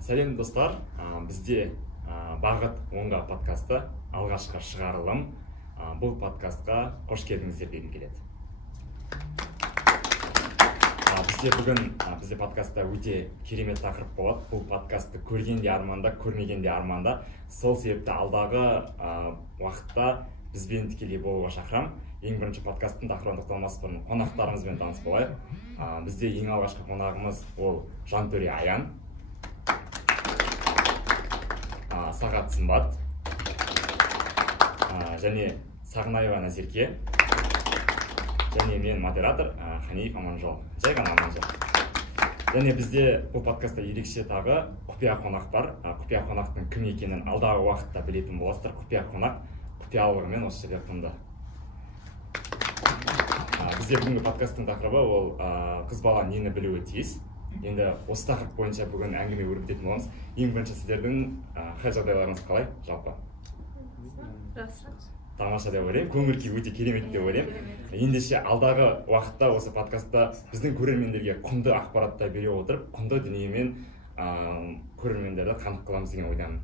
Сәлем достар, бізде Бағыт оңға подкасты алғашқы шығарылым. Бұл подкастқа қош келдіңіздер дегім келеді. Бізде подкастта өте керемет тақырып болады. Бұл подкастты көргенде арманда, көрмегенде арманда. Сол себепті алдағы уақытта бізбен тікелей болуға шақырам. Ең бірінші подкасттың тақырыбын тоқталмас бұрын қонақтарымызбен таныс болайық. Бізде ең алғашқы қонағымыз ол Жантөре Аян, Сағат Сымбат және Сағынаева Назерке, және мен модератор Ханиф Аманжол. Жай ғана Аманжол. Және бізде бұл подкастта ерекше тағы құпия қонақ бар. Құпия қонақтың кім екенін алдағы уақытта білетін боласыздар. Құпия қонақ құпиялығымен осы жерде қонды. Бізде бүгінгі подкасттың тақырыбы ол қыз бала нені білуі тиіс. Енді осы тақырып бойынша бүгін әңгіме өрбітетін боламыз. Ең бірінші сіздердің қай жағдайларыңыз қалай жалпы? Тамаша деп ойлаймын. Көңіл-күй өте керемет деп ойлаймын. Ендеше алдағы уақытта осы подкастта біздің көрермендерге құнды ақпараттар бере отырып, құнды дүниемен көрермендерді қанық қыламыз деген ойдамын.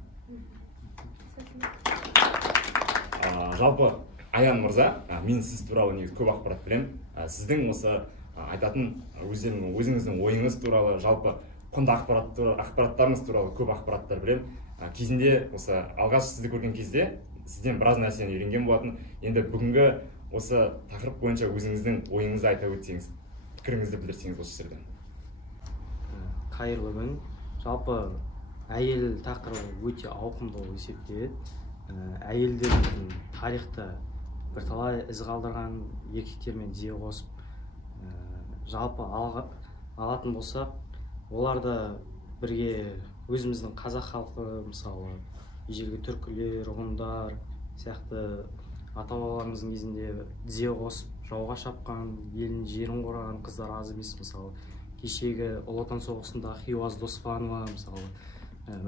Жалпы Аян мырза, мен сіз туралы негізі көп ақпарат білемін. Сіздің осы айтатын өзіңіздің ойыңыз туралы, жалпы құнды ақпараттарыңыз туралы көп ақпараттар білемін. Кезінде осы алғаш сізді көрген кезде сізден біраз нәрсені үйренген болатын. Енді бүгінгі осы тақырып бойынша өзіңіздің ойыңызды айта өтсеңіз, пікіріңізді білдірсеңіз осы жерден. Қайырлы күн. Жалпы әйел тақырыбы өте ауқымды болып есептеледі. Әйелдердің тарихта бірталай із қалдырған еркектермен тізе қосып, жалпы алатын болсақ, оларды бірге өзіміздің қазақ халқы, мысалы, ежелгі түркілер, ғұндар сияқты ата-бабаларымыздың кезінде тізе қосып, жауға шапқан, елін жерін қорғаған қыздар аз емес. Мысалы, кешегі Ұлы Отан соғысында Хиуаз Доспанова, мысалы,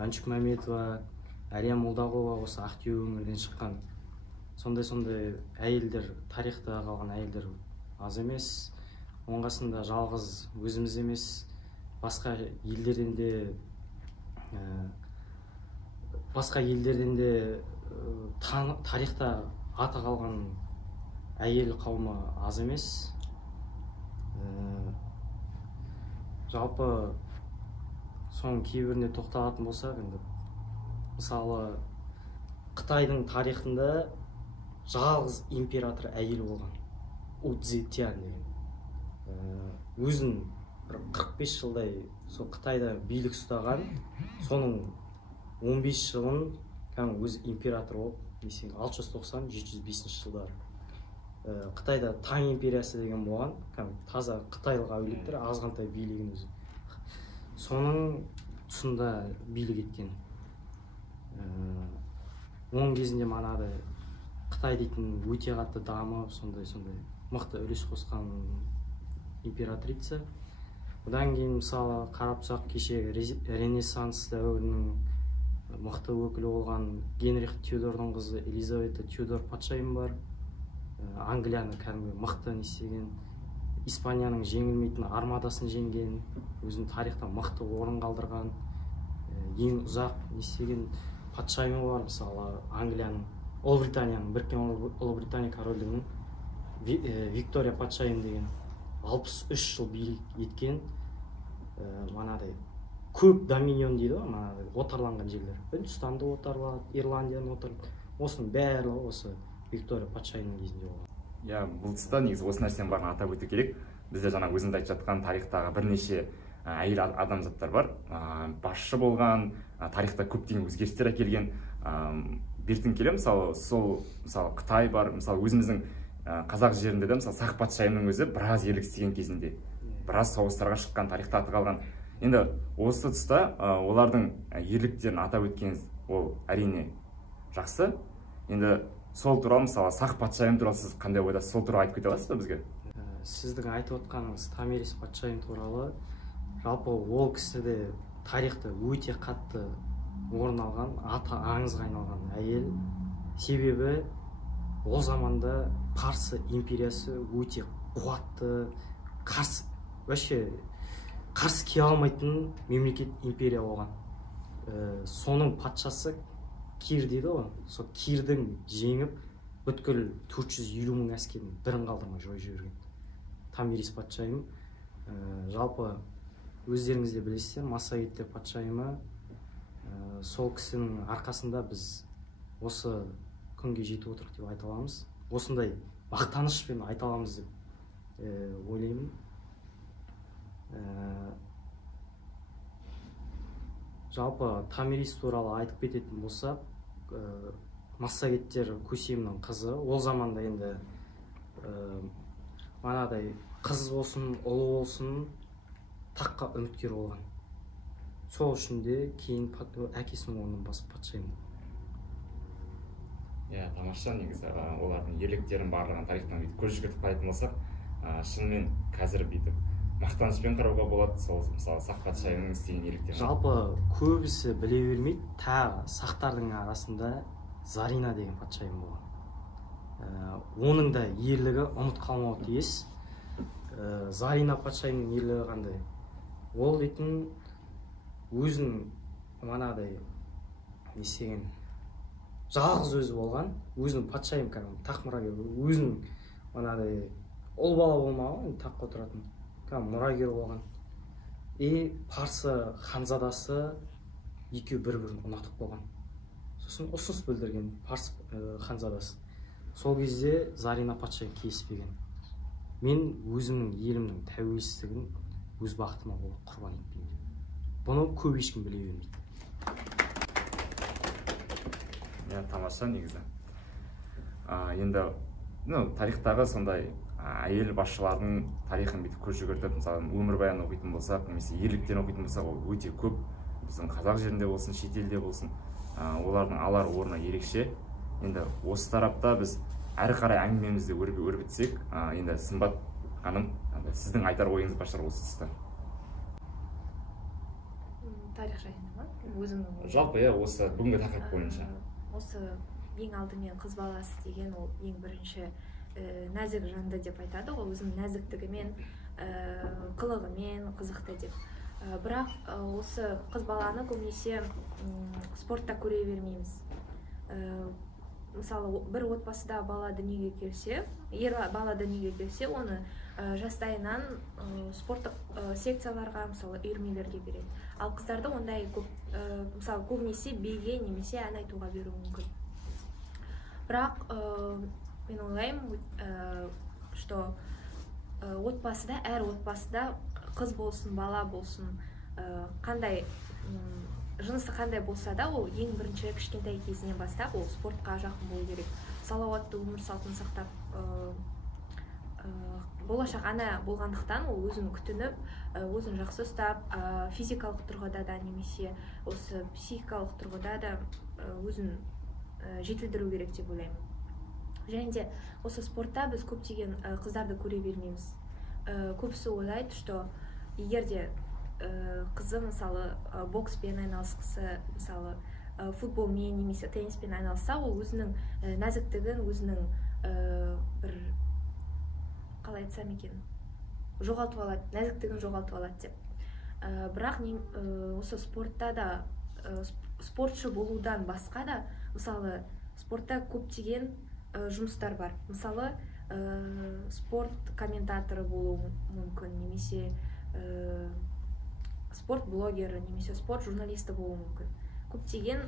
Мәншүк Мәметова, Әлия Молдағұлова осы Ақтөбе өңірінен шыққан. Сондай әйелдер, тарихта қалған әйелдер аз емес. Оңғасында жалғыз өзіміз емес, басқа елдерден де тарихта аты қалған әйел қауымы аз емес. Жалпы соның кейбіріне тоқталатын болсақ, мысалы, Қытайдың тарихында жалғыз император әйел болған, У Цзетян деген. Өзін 45 жылдай сол Қытайда билік ұстаған, соның 15 жылын өзі император болып, 690-705 жылдары. Қытайда Таң империясы деген болған, таза қытайлық әулеттер, азғантай билігін өзі. Соның тұсында билік еткен. Оның кезінде манады Қытай дейтін өте қатты дамып, сондай мықты үлес қосқан императрица. Одан кейін мысалы қарап тұрсақ, кешегі Ренессанс дәуірінің мықты өкілі болған Генрих Тюдордың қызы Елизавета Тюдор патшайым бар. Англияны кәдімгі мықты нестеген, Испанияның жеңілмейтін армадасын жеңген, өзінің тарихта мықты орын қалдырған, ең ұзақ нестеген патшайымы бар. Мысалы, Англияның, Ұлыбританияның, біріккен Ұлыбритания корольдігінің Виктория патшайым деген 63 жыл билік еткен, манадай көп доминион дейді, манадай отарланған жерлер. Үндістанды отарлады, Ирландияны отарлады. Осының барлығы осы Виктория патшайымның кезінде болған. Бұл тұста негізі осы нәрсенің барын атап өту керек. Бізде жаңа өзіңіз айтып жатқан тарихтағы бірнеше әйел адамзаттар бар. Басшы болған, тарихта көптеген өзгерістер әкелген. Бертін келе, мысалы Қытай бар, мысалы өзіміздің қазақ жерінде де, мысалы Сақ патшайымның өзі біраз ерлік істеген кезінде, біраз соғыстарға шыққан, тарихта аты қалған. Енді осы тұста олардың ерліктерін атап өткеніңіз ол әрине жақсы. Енді сол туралы, мысалы Сақ патшайым туралы сіз қандай ойдасыз, сол туралы айтып кете аласыз ба бізге? Сіздің айтып отқаныңыз Томирис патшайым туралы, жалпы ол кісіде тарихта өте қатты орын алған, аты аңызға айналған әйел. Себебі ол заманда Парсы империясы өте қуатты, қарсы келе алмайтын мемлекет, империя болған. соның патшасы Кир дейді ғой, сол Кирдің жеңіп бүткіл 450 мың әскерін бірін қалдырмай жойып жіберген Томирис патшайым. Жалпы өздеріңіз де білесіздер, массагеттер патшайымы, сол кісінің арқасында біз осы күнге жетіп отырық деп айта аламыз. Осындай мақтанышпен айта аламыз деп ойлаймын. Жалпы Томирис туралы айтып кететін болсақ, массагеттер көсемнің қызы, ол заманда енді манадай қыз болсын, ұлы болсын, таққа үміткер болған. Сол үшін де кейін әкесінің орнын басып патшайым. Тамаша, негізі олардың ерліктерін барлығын тарихтан бүйтіп көз жүгіртіп қарайтын болсақ, шынымен қазір бүйтіп мақтанышпен қарауға болады, сол мысалы сақ патшайымның істеген ерліктерін. Жалпы көбісі біле бермейді, тағы сақтардың арасында Зарина деген патшайым болған. Оның да ерлігі ұмыт қалмауы тиіс. Зарина патшайымның ерлігі қандай? Ол дейтін өзінің манадай не істеген, жалғыз өзі болған, өзінің патшайым тақ мұрагер, өзінің манадай ұл бала болмаған, таққа отыратын мұрагер болған. Парсы ханзадасы екеуі бір-бірін ұнатып болған. Сосын ұсыныс білдірген Парсы ханзадасы. Сол кезде Зарина патшайым келіспеген. Мен өзімнің елімнің тәуелсіздігін өз бақытыма құрбан етпеймін. Бұны көп ешкім біле бермейді. Тамаша, негізі. Енді тарихтағы сондай әйел басшылардың тарихын бүйтіп көз жүгіртіп, мысалы өмірбаян оқитын болсақ, немесе ерліктерін оқитын болсақ, ол өте көп. Біздің қазақ жерінде болсын, шетелде болсын, олардың алар орны ерекше. Енді осы тарапта біз әрі қарай әңгімемізді өрбітсек, енді Сымбат ханым, сіздің айтар ойыңыз бар шығар осы тұста. Тарих жайында ма? Өзімнің жалпы осы бүгінгі тақырып бойынша. Осы ең алдымен қыз баласы деген ол ең бірінші нәзік жанды деп айтады ғой, өзінің нәзіктігімен, қылығымен қызықты деп. Бірақ осы қыз баланы көбінесе спортта көре бермейміз. Мысалы, бір отбасыда бала дүниеге келсе, ер бала дүниеге келсе, оны жастайынан спорттық секцияларға, мысалы, үйірмелерге береді. Ал қыздарды ондай көп, мысалы, көбінесе биге немесе ән айтуға беру мүмкін. Бірақ мен ойлаймын, что отбасыда, әр отбасыда қыз болсын, бала болсын, қандай жынысы қандай болса да, ол ең бірінші кішкентай кезінен бастап ол спортқа жақын болу керек. Салауатты өмір салтын сақтап, болашақ ана болғандықтан ол өзін күтініп, өзін жақсы ұстап, физикалық тұрғыда да немесе осы психикалық тұрғыда да өзін жетілдіру керек деп ойлаймын. Және де осы спортта біз көптеген қыздарды көре бермейміз. Көбісі ойлайды, что егер де қызы мысалы бокспен айналысқысы, мысалы футболмен немесе тенниспен айналысса, ол өзінің нәзіктігін, өзінің бір қалай айтсам екен, жоғалтып алады, нәзіктігін жоғалтып алады деп. Бірақ осы спортта да, спортшы болудан басқа да, мысалы спортта көптеген жұмыстар бар. Мысалы спорт комментаторы болу мүмкін, немесе спорт блогері, немесе спорт журналисті болу мүмкін. Көптеген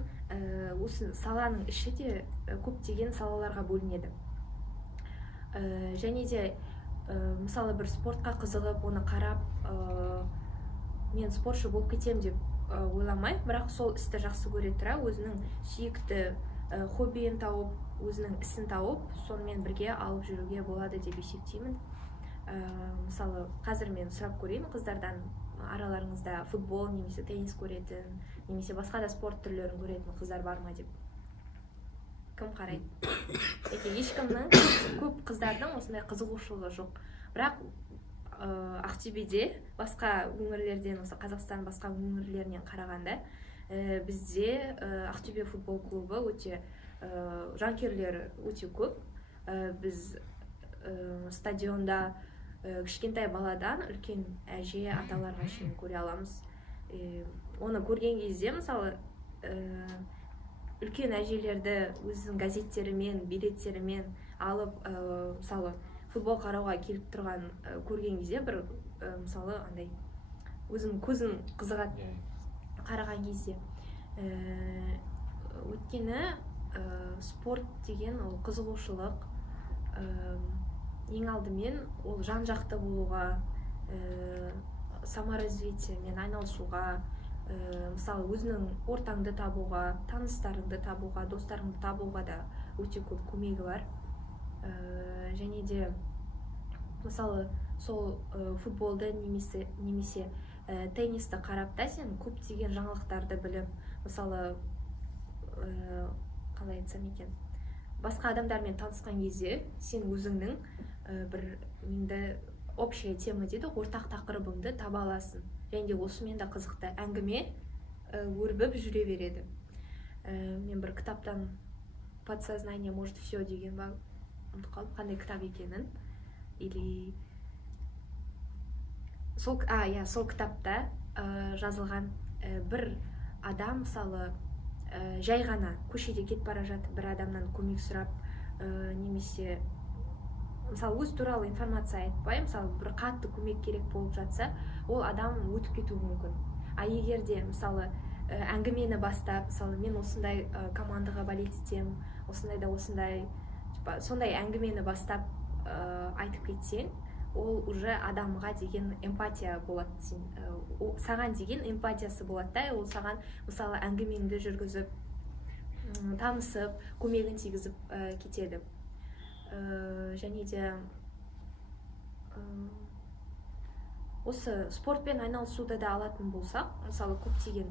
осы саланың іші де көптеген салаларға бөлінеді. Және де мысалы бір спортқа қызығып, оны қарап, мен спортшы болып кетем деп ойламай, бірақ сол істі жақсы көре тұра, өзінің сүйікті хоббиін тауып, өзінің ісін тауып, сонымен бірге алып жүруге болады деп есептеймін. Мысалы, қазір мен сұрап көрейін қыздардан, араларыңызда футбол немесе теннис көретін, немесе басқа да спорт түрлерін көретін қыздар бар ма деп. Кім қарайды? Ешкімнің, көп қыздардың осындай қызығушылығы жоқ. Бірақ Ақтөбеде, басқа өңірлерден, осы Қазақстан басқа өңірлерінен қарағанда, бізде Ақтөбе футбол клубы өте жанкүйерлері өте көп. Біз стадионда кішкентай баладан үлкен әже, аталарға шейін көре аламыз. Оны көрген кезде, мысалы, үлкен әжелерді өзінің газеттерімен билеттерімен алып мысалы футбол қарауға келіп тұрған көрген кезде бір мысалы андай өзім көзім қызығады қараған кезде өйткені спорт деген ол қызығушылық, ең алдымен ол жан жақты болуға, саморазвитиемен айналысуға, мысалы өзінің ортаңды табуға, таныстарыңды табуға, достарыңды табуға да өте көп көмегі бар. Және де мысалы сол футболды немесе теннисті қарап та сен көптеген жаңалықтарды біліп, мысалы қалай айтсам екен, басқа адамдармен танысқан кезде сен өзіңнің бір неңді общая тема дейді, ортақ тақырыбыңды таба аласың. Және де осымен де қызықты әңгіме өрбіп жүре береді. Мен бір кітаптан «Подсознание может все» деген ба, ұмытып қалдым қандай кітап екенін. Или сол кітапта жазылған бір адам мысалы жай ғана көшеде кетіп бара жатып бір адамнан көмек сұрап, немесе мысалы өз туралы информация айтпай, мысалы бір қатты көмек керек болып жатса, ол адам өтіп кетуі мүмкін. А егер де мысалы әңгімені бастап, мысалы мен осындай командаға болеть етемін, осындай сондай әңгімені бастап айтып кетсең, ол уже адамға деген эмпатия болады, саған деген эмпатиясы болады да, ол саған мысалы әңгімеңді жүргізіп, танысып, көмегін тигізіп кетеді. Және де осы спортпен айналысуды да алатын болсақ, мысалы көптеген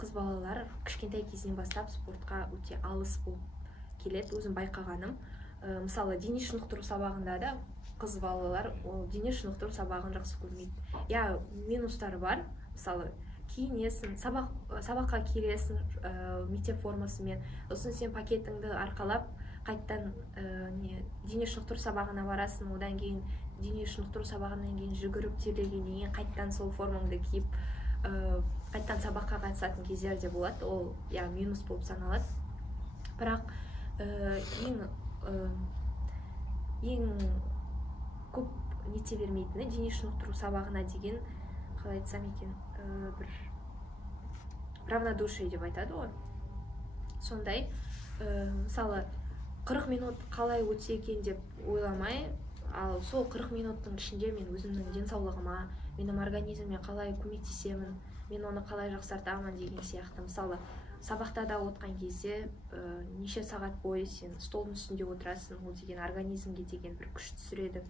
қыз балалар кішкентай кезінен бастап спортқа өте алыс болып келеді, өзім байқағаным. Мысалы дене шынықтыру сабағында да қыз балалар ол дене шынықтыру сабағын жақсы көрмейді. Минустары бар, мысалы киінесің, сабаққа келесің мектеп формасымен, сосын сен пакетіңді арқалап қайттан дене шынықтыру сабағына барасың, одан кейін дене шынықтыру сабағынан кейін жүгіріп терлегеннен кейін қайттан сол формаңды киіп қайттан сабаққа қатысатын кездер де болады. Ол минус болып саналады. Бірақ ең көп нете бермейтіні дене шынықтыру сабағына деген, қалай айтсам екен, бір равнодушие деп айтады ғой. Сондай, мысалы 40 минут қалай өтсе екен деп ойламай, ал сол 40 минуттың ішінде мен өзімнің денсаулығыма, менің организміме қалай көмектесемін, мен оны қалай жақсартамын деген сияқты. Мысалы сабақта да отқан кезде неше сағат бойы сен столдың үстінде отырасың, ол деген организмге деген бір күш түсіреді.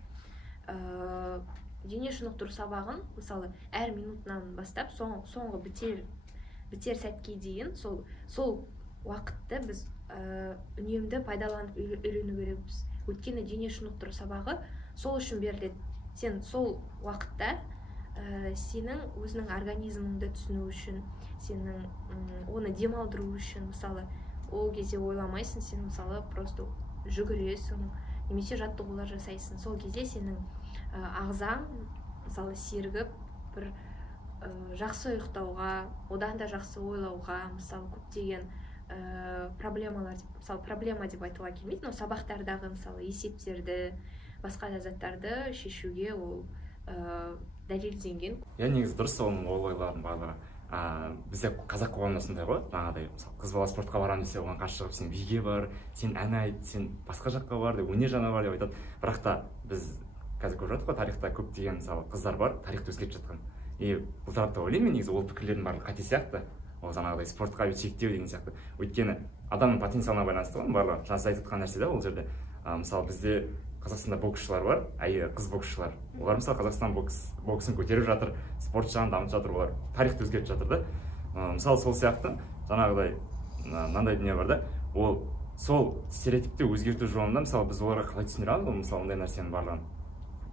Дене шынықтыру сабағын мысалы әр минутынан бастап соңғы бітер сәтке дейін сол уақытты біз үнемді пайдаланып үйрену керекпіз. Өйткені дене шынықтыру сабағы сол үшін беріледі. Сен сол уақытта сенің өзінің организміңді түсіну үшін, сенің оны демалдыру үшін, мысалы ол кезде ойламайсың, сен мысалы просто жүгіресің, немесе жаттығулар жасайсың. Сол кезде сенің ағзаң мысалы сергіп, бір жақсы ұйықтауға, одан да жақсы ойлауға, мысалы көптеген проблемалар, мысалы проблема деп айтуға келмейді, но сабақтардағы мысалы есептерді, басқа да заттарды шешуге ол дәлелденген. Негізі дұрыс оның ойларын барлығы. Бізде қазақ қоғамында сондай ғой, жаңағыдай мысалы қыз бала спортқа барамын десе, оған қарсы шығып сен биге бар, сен ән айт, сен басқа жаққа бар деп, өнер жана бар деп айтады. Бірақ та біз қазір көріп жатырмыз ғой, тарихта көптеген мысалы қыздар бар, тарихты өзгертіп жатқан. Бұл тарапта ойлаймын мен, негізі ол пікірлердің барлығы қате сияқты. Ол жаңағыдай спортқа шектеу деген сияқты. Өйткені адамның потенциалына байланысты ғой барлығы. Жаңа айтып жатқан нәрсе де ол жерде. Мысалы бізде Қазақстанда боксшылар бар, қыз боксшылар. Олар мысалы Қазақстан боксын көтеріп жатыр, спорт жағын дамытып жатыр, олар тарихты өзгертіп жатыр да. Мысалы сол сияқты жаңағыдай мынандай дүние бар да, ол сол стереотипті өзгерту жолында мысалы біз оларға қалай түсіндіре аламыз, мысалы ондай нәрсенің барлығын.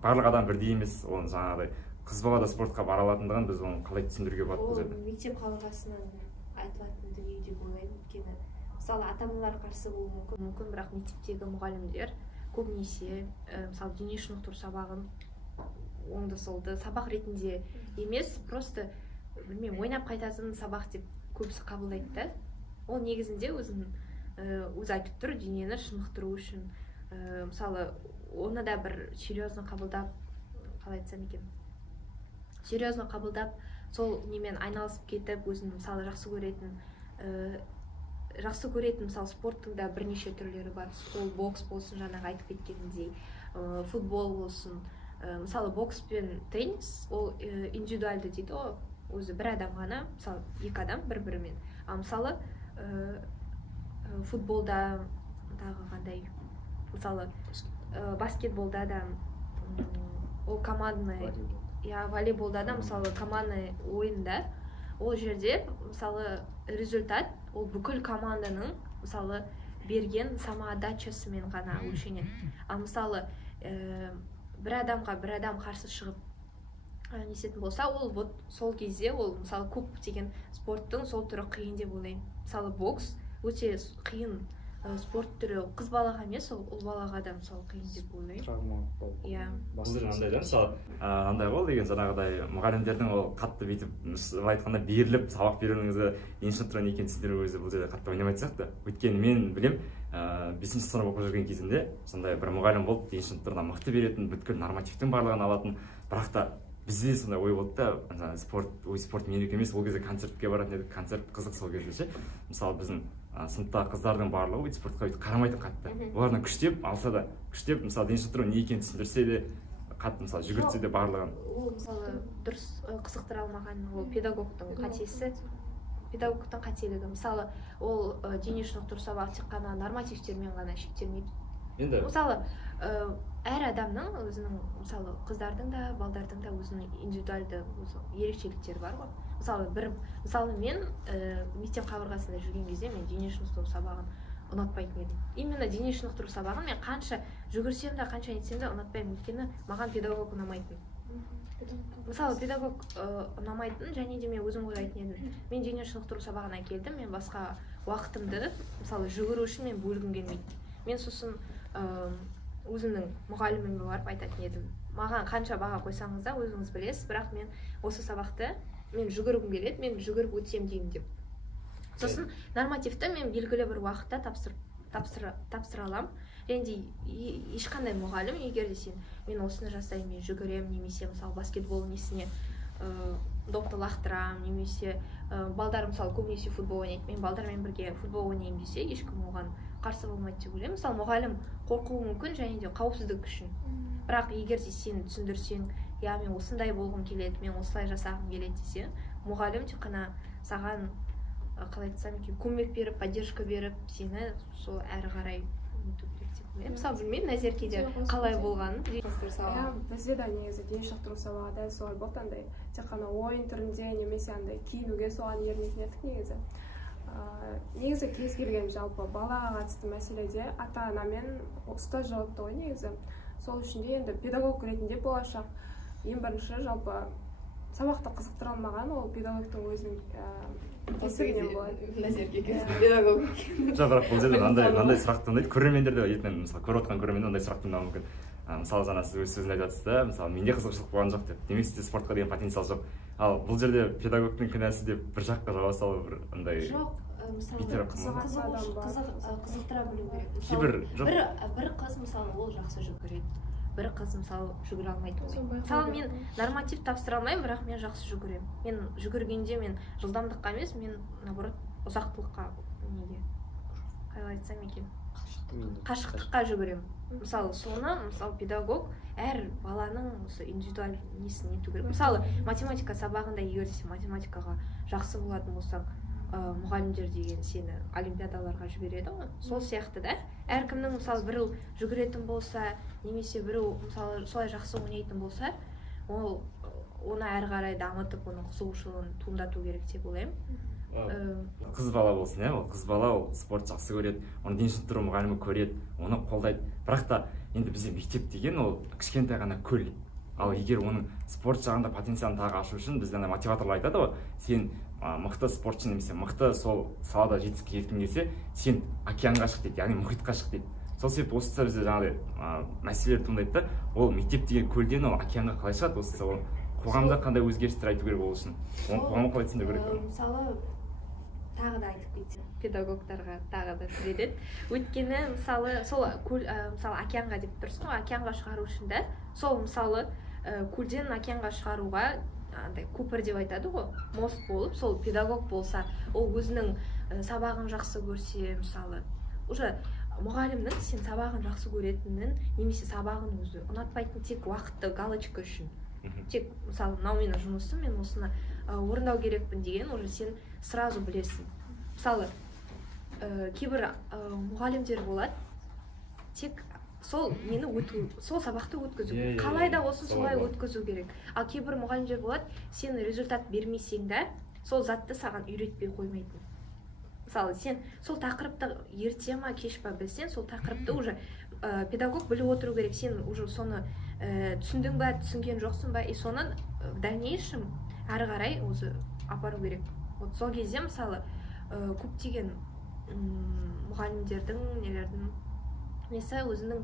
Барлық адам бірдей емес, оны жаңағыдай қыз бала да спортқа бара алатындығын біз оны қалай түсіндіруге болады бұл жерде? Ол мектеп қабырғасынан айтылатын дүние деп ойлаймын. Өйткені мысалы ата-аналар қарсы болуы мүмкін, бірақ мектептегі мұғалімдер көбінесе мысалы дене шынықтыру сабағын оңды солды сабақ ретінде емес, просто білмеймін, ойнап қайтатын сабақ деп көбісі қабылдайды да. Ол негізінде өзі айтып тұр, денені шынықтыру үшін. Мысалы, оны да бір серьезно қабылдап, қалай айтсам екен, серьезно қабылдап, сол немен айналысып кетіп, өзін мысалы жақсы көретін, мысалы спорттың да бірнеше түрлері бар. Ол бокс болсын, жаңағы айтып кеткеніндей, футбол болсын. Мысалы, бокс пен теннис, ол индивидуалды дейді, өзі бір адам ғана, мысалы, екі адам бір-бірімен. А мысалы, футболда тағы қандай, мысалы, баскетболда да ол командный, волейболда да мысалы командный ойында, ол жерде мысалы результат ол бүкіл команданың мысалы берген самоотдачасымен ғана өлшенеді. Ал мысалы бір адам қарсы шығып несетін болса, ол вот сол кезде ол мысалы көптеген спорттың сол түрі қиын деп ойлаймын. Мысалы бокс өте қиын спорт түрі, қыз балаға емес, ұл балаға да мысалы қиын деп ойлаймын. Травма болып. Иә. Андай да, мысалы, андай бол деген жаңағыдай мұғалімдердің ол қатты бүйтіп былай айтқанда беріліп сабақ беруіңізді инструктор не екенін түсіндіру өзі бұл жерде қатты ойнамайтын сияқты. Өйткені мен білем, 5-ші сынып оқып жүрген кезімде сондай бір мұғалім болды, инструктордан мықты беретін, бүткіл нормативтің барлығын алатын, бірақ та бізде сондай ой болды да, спорт менікі емес, ол кезде концертке баратын едік, концерт қызық сол кезде ше. Мысалы біздің сыныптағы қыздардың барлығы өйтіп спортқа өйтіп қарамайтын қатты. Олардан күштеп алса да, күштеп мысалы инструктор не екенін түсіндірсе де, қатты мысалы жүгіртсе де барлығын. Ол мысалы дұрыс қызықтыра алмаған, ол педагогтың қатесі, педагогтың қателігі. Мысалы, ол дене шынықтыру сабағы тек қана нормативтермен ғана шектелмейді. Енді мысалы әр адамның өзінің, мысалы қыздардың да балдардың да өзінің индивидуалды ерекшеліктері бар ғой. Мысалы мен мектеп қабырғасында жүрген кезде мен дене шынықтыру сабағын ұнатпайтын едім. Именно дене шынықтыру сабағын мен қанша жүгірсем де, қанша нетсем де ұнатпаймын, өйткені маған педагог ұнамайтын. Мысалы педагог ұнамайтын, және де мен өзім ойлайтын едім. Мен дене шынықтыру сабағына келдім, мен басқа уақытымды, мысалы жүгіру үшін мен бөлгім келмейді. Мен сосын өзімнің мұғаліміме барып айтатын едім. Маған қанша баға қойсаңыз да өзіңіз білесіз, бірақ мен осы сабақты мен жүгіргім келеді, мен жүгіріп өтсем деймін деп. Сосын нормативті мен белгілі бір уақытта тапсыра аламын. Және де ешқандай мұғалім, егер де мен осыны жасаймын, мен жүгірем, немесе мысалы баскетбол несіне допты лақтырам, немесе балдар мысалы көбінесе футбол ойнайды, мен балдармен бірге футбол ойнаймын десе, ешкім оған қарсы болмайды деп ойлаймын. Мысалы мұғалім қорқуы мүмкін, және де қауіпсіздік үшін. Бірақ егер де сен түсіндірсең, я мен осындай болғым келеді, мен осылай жасағым келеді десе, мұғалім тек қана саған қалай айтсам екен, көмек беріп, поддержка беріп, сені сол әрі қарай өту керек деп ойлаймын. Мысалы білмеймін, Назеркеде қалай болғанын. Бізде де негізі дене шынықтыру сабағы дәл солай болды, андай тек қана ойын түрінде немесе андай киінуге соған ерінетін едік негізі. Негізі кез келген жалпы балаға қатысты мәселеде ата-ана мен ұстаз жауапты ғой негізі. Сол үшін де енді педагог ретінде болашақ ең бірінші жалпы сабақты қызықтыра алмаған ол педагогтың өзінің кесірінен болады. Назерке педагог. Бірақ бұл жерде мынандай сұрақ туындайды. Көрермендер де етінен мысалы көріп отқан көрермендер мындай сұрақ туындауы мүмкін. Мысалы жаңа сіз өз сөзінде айтасыз да, мысалы менде қызығушылық болған жоқ деп. Демек сізде спортқа деген потенциал жоқ. Ал бұл жерде педагогтың кінәсі деп бір жаққа жауап салу бір андай жоқ. Мысалы қызықтыра білу керек. Бір қыз мысалы ол жақсы жүгіреді, бір қыз мысалы жүгіре алмайды. Мысалы мен норматив тапсыра алмаймын, бірақ мен жақсы жүгіремін. Мен жүгіргенде мен жылдамдыққа емес, мен наоборот ұзақтылыққа, неге қалай айтсам екен, қашықтыққа жүгіремін. Мысалы соны мысалы педагог әр баланың осы индивидуаль несін ету керек. Мысалы математика сабағында егер сен математикаға жақсы болатын болсаң, мұғалімдер деген сені олимпиадаларға жібереді ғой. Сол сияқты да, әркімнің мысалы біреу жүгіретін болса, немесе біреу мысалы солай жақсы ойнайтын болса, оны әрі қарай дамытып, оның қызығушылығын туындату керек деп ойлаймын. Қыз бала болсын, ол қыз бала, ол спорт жақсы көреді, оны дене шынықтыру мұғалімі көреді, оны қолдайды. Бірақ та енді бізде мектеп деген ол кішкентай ғана көл. Ал егер оның спорт жағында потенциалын тағы ашу үшін бізде мотиваторлар айтады ғой, сен мықты спортшы немесе мықты сол салада жетістікке жеткің келсе, сен океанға шық дейді, яғни мұхитқа шық дейді. Сол себепті осы бізде жаңағыдай мәселелер туындайды да, ол мектеп деген көлден ол океанға қалай шығады, осы қоғамда қандай өзгерістер айту керек ол үшін? Оны қоғамға қалай түсіндіру керек? Мысалы тағы да айтып кетсем, педагогтарға тағы да тіреледі. Өйткені мысалы сол мысалы океанға деп тұрсың ғой, океанға шығару үшін де сол мысалы көлден океанға шығаруға андай көпір деп айтады ғой, мост болып, сол педагог болса, ол өзінің сабағын жақсы көрсе, мысалы уже мұғалімнің сен сабағын жақсы көретінін немесе сабағын өзі ұнатпайтын тек уақытты галочка үшін, тек мысалы мынау менің жұмысым, мен осыны орындау керекпін деген уже сен сразу білесің. Мысалы кейбір мұғалімдер болады, тек сол нені сол сабақты өткізу, қалай да болсын солай өткізу керек. Ал кейбір мұғалімдер болады, сен результат бермесең де сол затты саған үйретпей қоймайтын. Мысалы сен сол тақырыпты ерте ма кеш па білсең, сол тақырыпты уже педагог біліп отыру керек. Сен уже соны түсіндің ба, түсінген жоқсың ба, и соны в дальнейшем әрі қарай өзі апару керек. Вот сол кезде мысалы көптеген мұғалімдердің нелердің несі өзінің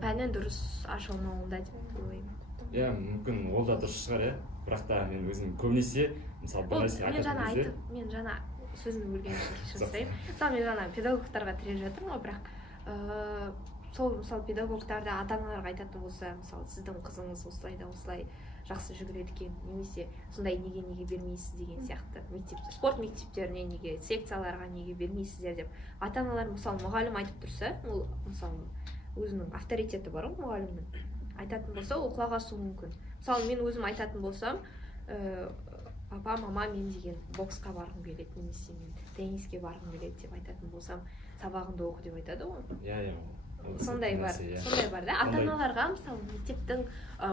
пәнін дұрыс аша алмауында деп ойлаймын. Иә, мүмкін ол да дұрыс шығар, бірақ та мен өзім көбінесе мысалы бір нәрсе айтатын кезде мен жаңа сөзімді бөлген үшін кешірім сұраймын. Мысалы мен жаңа педагогтарға тіреліп жатырмын ғой, бірақ сол мысалы педагогтарды ата-аналарға айтатын болса, мысалы сіздің қызыңыз осылай да осылай жақсы жүгіреді екен, немесе сондай неге бермейсіз деген сияқты, спорт мектептеріне неге, секцияларға неге бермейсіздер деп ата-аналар мысалы мұғалім айтып тұрса, ол мысалы өзінің авторитеті бар ғой мұғалімнің, айтатын болса ол құлақ асуы мүмкін. Мысалы мен өзім айтатын болсам, папа, мама, мен деген боксқа барғым келеді, немесе мен тенниске барғым келеді деп айтатын болсам, сабағыңды оқы деп айтады ғой. Иә, сондай бар да. Ата-аналарға мысалы мектептің,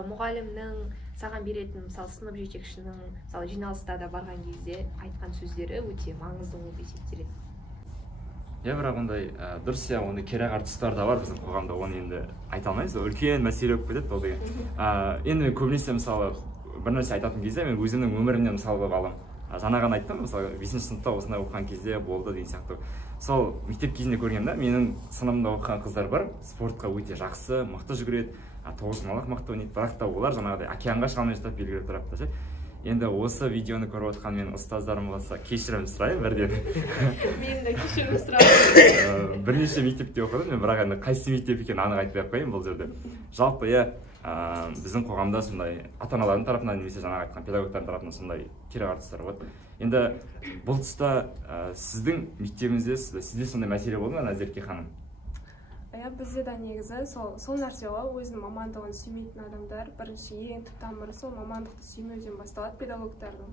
мұғалімнің саған беретін, мысалы сынып жетекшінің, мысалы жиналыстарда барған кезде айтқан сөздері өте маңызды болып есептеледі. Иә, бірақ ондай дұрыс, иә, оны кереғар тұстар да бар біздің қоғамда, оны енді айта алмаймыз, үлкен мәселе болып кетеді ол деген. Енді көбінесе мысалы бір нәрсе айтатын кезде мен өзімнің өмірімнен мысал қылып аламын. Жаңа ғана айттым, мысалы 5-ші сыныпта осындай оқыған кезде болды деген сияқты. Сол мектеп кезінде көргенде менің сыныбымда оқыған қыздар бар, спортқа өте жақсы, мықты жүгіреді, тоғызқұмалақ мықты ойнайды, бірақ та олар жаңағыдай океанға шыға алмай жатып белгілеп тұрады ше. Енді осы видеоны көріп отқан менің ұстаздарым болса, кешірім сұраймын бірден. Мен де кешірім сұраймын. Бірнеше мектепте оқыдым, мен бірақ енді қайсы мектеп екенін анық айтпай ақ қояйын бұл жерде. Жалпы иә, біздің қоғамда сондай ата-аналардың тарапынан немесе жаңа айтқан педагогтардың тарапынан сондай кереғар тұстар болады. Енді бұл тұста сіздің мектебіңізде сізде сондай мәселе болды ма, Назерке ханым? Иә, бізде де негізі сол нәрсе ғой, өзінің мамандығын сүймейтін адамдар бірінші ең түп тамыры сол мамандықты сүймеуден басталады педагогтардың.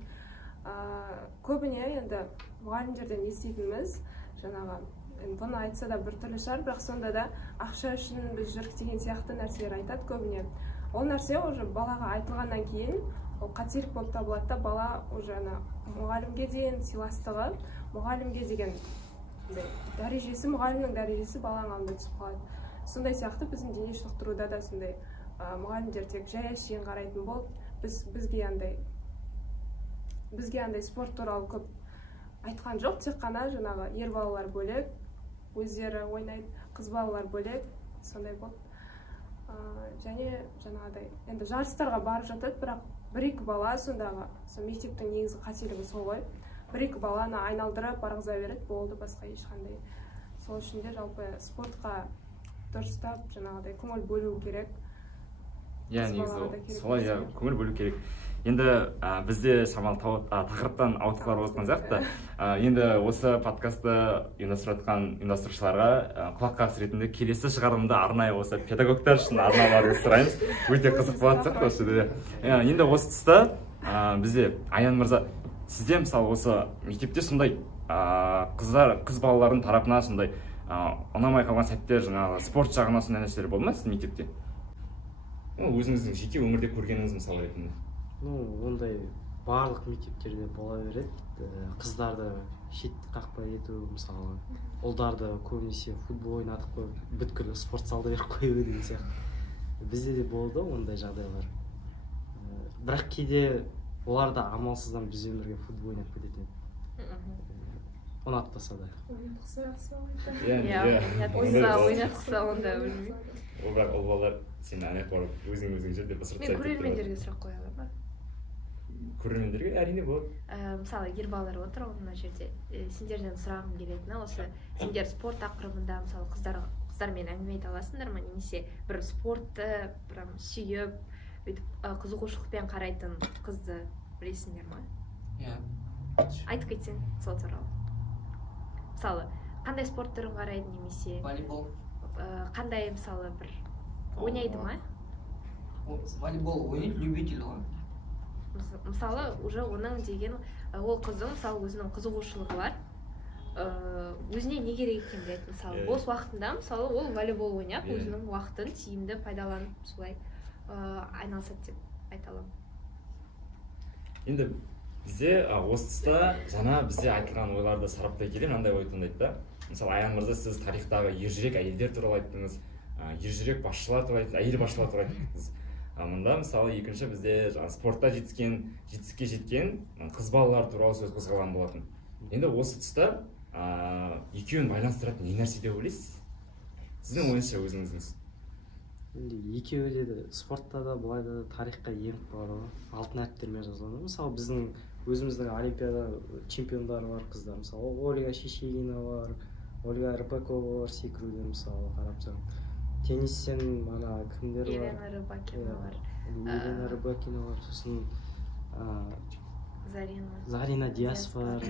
Көбіне енді мұғалімдерден еститініміз жаңағы бұны айтса да біртүрлі шығар, бірақ сонда да ақша үшін біз жүрік деген сияқты нәрселер айтады көбіне. Ол нәрсе уже балаға айтылғаннан кейін ол қателік болып табылады да, бала уже мұғалімге деген сыйластығы, мұғалімге деген дәрежесі, мұғалімнің дәрежесі баланың алдында түсіп қалады. Сондай сияқты біздің дене шынықтыруда да сондай мұғалімдер тек жай әшейін қарайтын болды. Бізге андай спорт туралы көп айтқан жоқ, тек қана жаңағы ер балалар бөлек, өздері ойнайды, қыз балалар бөлек, сондай болды. Және жаңағыдай енді жарыстарға барып жатады, бірақ бір-екі бала сондағы мектептің негізгі қателігі сол ғой. Бір-екі баланы айналдырып барғыза береді, болды, басқа ешқандай. Сол үшін де жалпы спортқа дұрыстап жаңағыдай көңіл бөлу керек. Иә, негізі солай көңіл бөлу керек. Енді бізде шамалы тақырыптан ауытқылар болған сияқты. Енді осы подкастты ұйымдастырушыларға құлақ қағыс ретінде келесі шығарылымда арнайы осы педагогтар үшін арналарды сұраймыз. Өте қызық болады сияқты осы жерде. Енді осы тұста бізде Аян мырза, сізде мысалы осы мектепте сондай қыз балалардың тарапынан сондай ұнамай қалған сәттер, жаңағы спорт жағынан сондай нәрселер болды ма сіздің мектепте? Өзіңіздің жеке өмірде көргеніңіз мысалы ретінде. Ондай барлық мектептерде бола береді. Қыздарды шет қақпай ету, мысалы ұлдарды көбінесе футбол ойнатып қойып, бүткіл спорт залда беріп қою деген сияқты. Бізде де болды ондай жағдайлар. Бірақ кейде олар да амалсыздан біз өмірге футбол ойнап кететін еді. Ұнатпаса да. Ойнатқысы онда білмеймін. Бірақ ол балалар сен аяқ барып өзің жерде бір сұрап мен көрермендерге сұрақ қоя аламын ба? көрермендерге әрине болады. Мысалы ер балалар отыр ғой мына жерде, сендерден сұрағым келетіні осы, сендер спорт тақырыбында мысалы қыздармен әңгіме айта аласыңдар ма, немесе бір спортты прям сүйіп өйтіп қызығушылықпен қарайтын қызды білесіңдер ма? Иә. Айтып кетсең сол туралы. Мысалы қандай спорт түрін қарайды, немесе Волейбол. қандай мысалы бір ойнайды ма? Волейбол ойнайды, любитель ғой. Мысалы уже оның деген ол қыздың мысалы өзінің қызығушылығы бар, өзіне не керек екенін біледі. Мысалы бос уақытында мысалы ол волейбол ойнап өзінің уақытын тиімді пайдаланып солай айналысады деп айта аламын. Енді бізде осы тұста жаңа бізде айтылған ойларды сараптай келе мынандай ой туындайды да. Мысалы Аян мырза, сіз тарихтағы ержүрек әйелдер туралы айттыңыз, ержүрек басшылар туралы айттыңыз, әйел басшылар туралы айттыңыз. Мында мысалы екінші бізде спортта жетістікке жеткен қыз балалар туралы сөз қозғалған болатын. Енді осы тұста екеуін байланыстыратын не нәрсе деп ойлайсыз? Сіздің ойыңызша өзіңіз? Енді екеуі де спортта да былай да тарихқа еніп бар ғой, алтын әріптермен жазылған. Мысалы біздің өзіміздің олимпиада чемпиондары бар қыздар, мысалы Ольга Шишигина бар, Ольга Рыпакова бар, секіруде мысалы қарап теннистен мана кімдер бар? Елена Рыбакина бар. Елена Рыбакина бар, сосын Зарина Диас бар.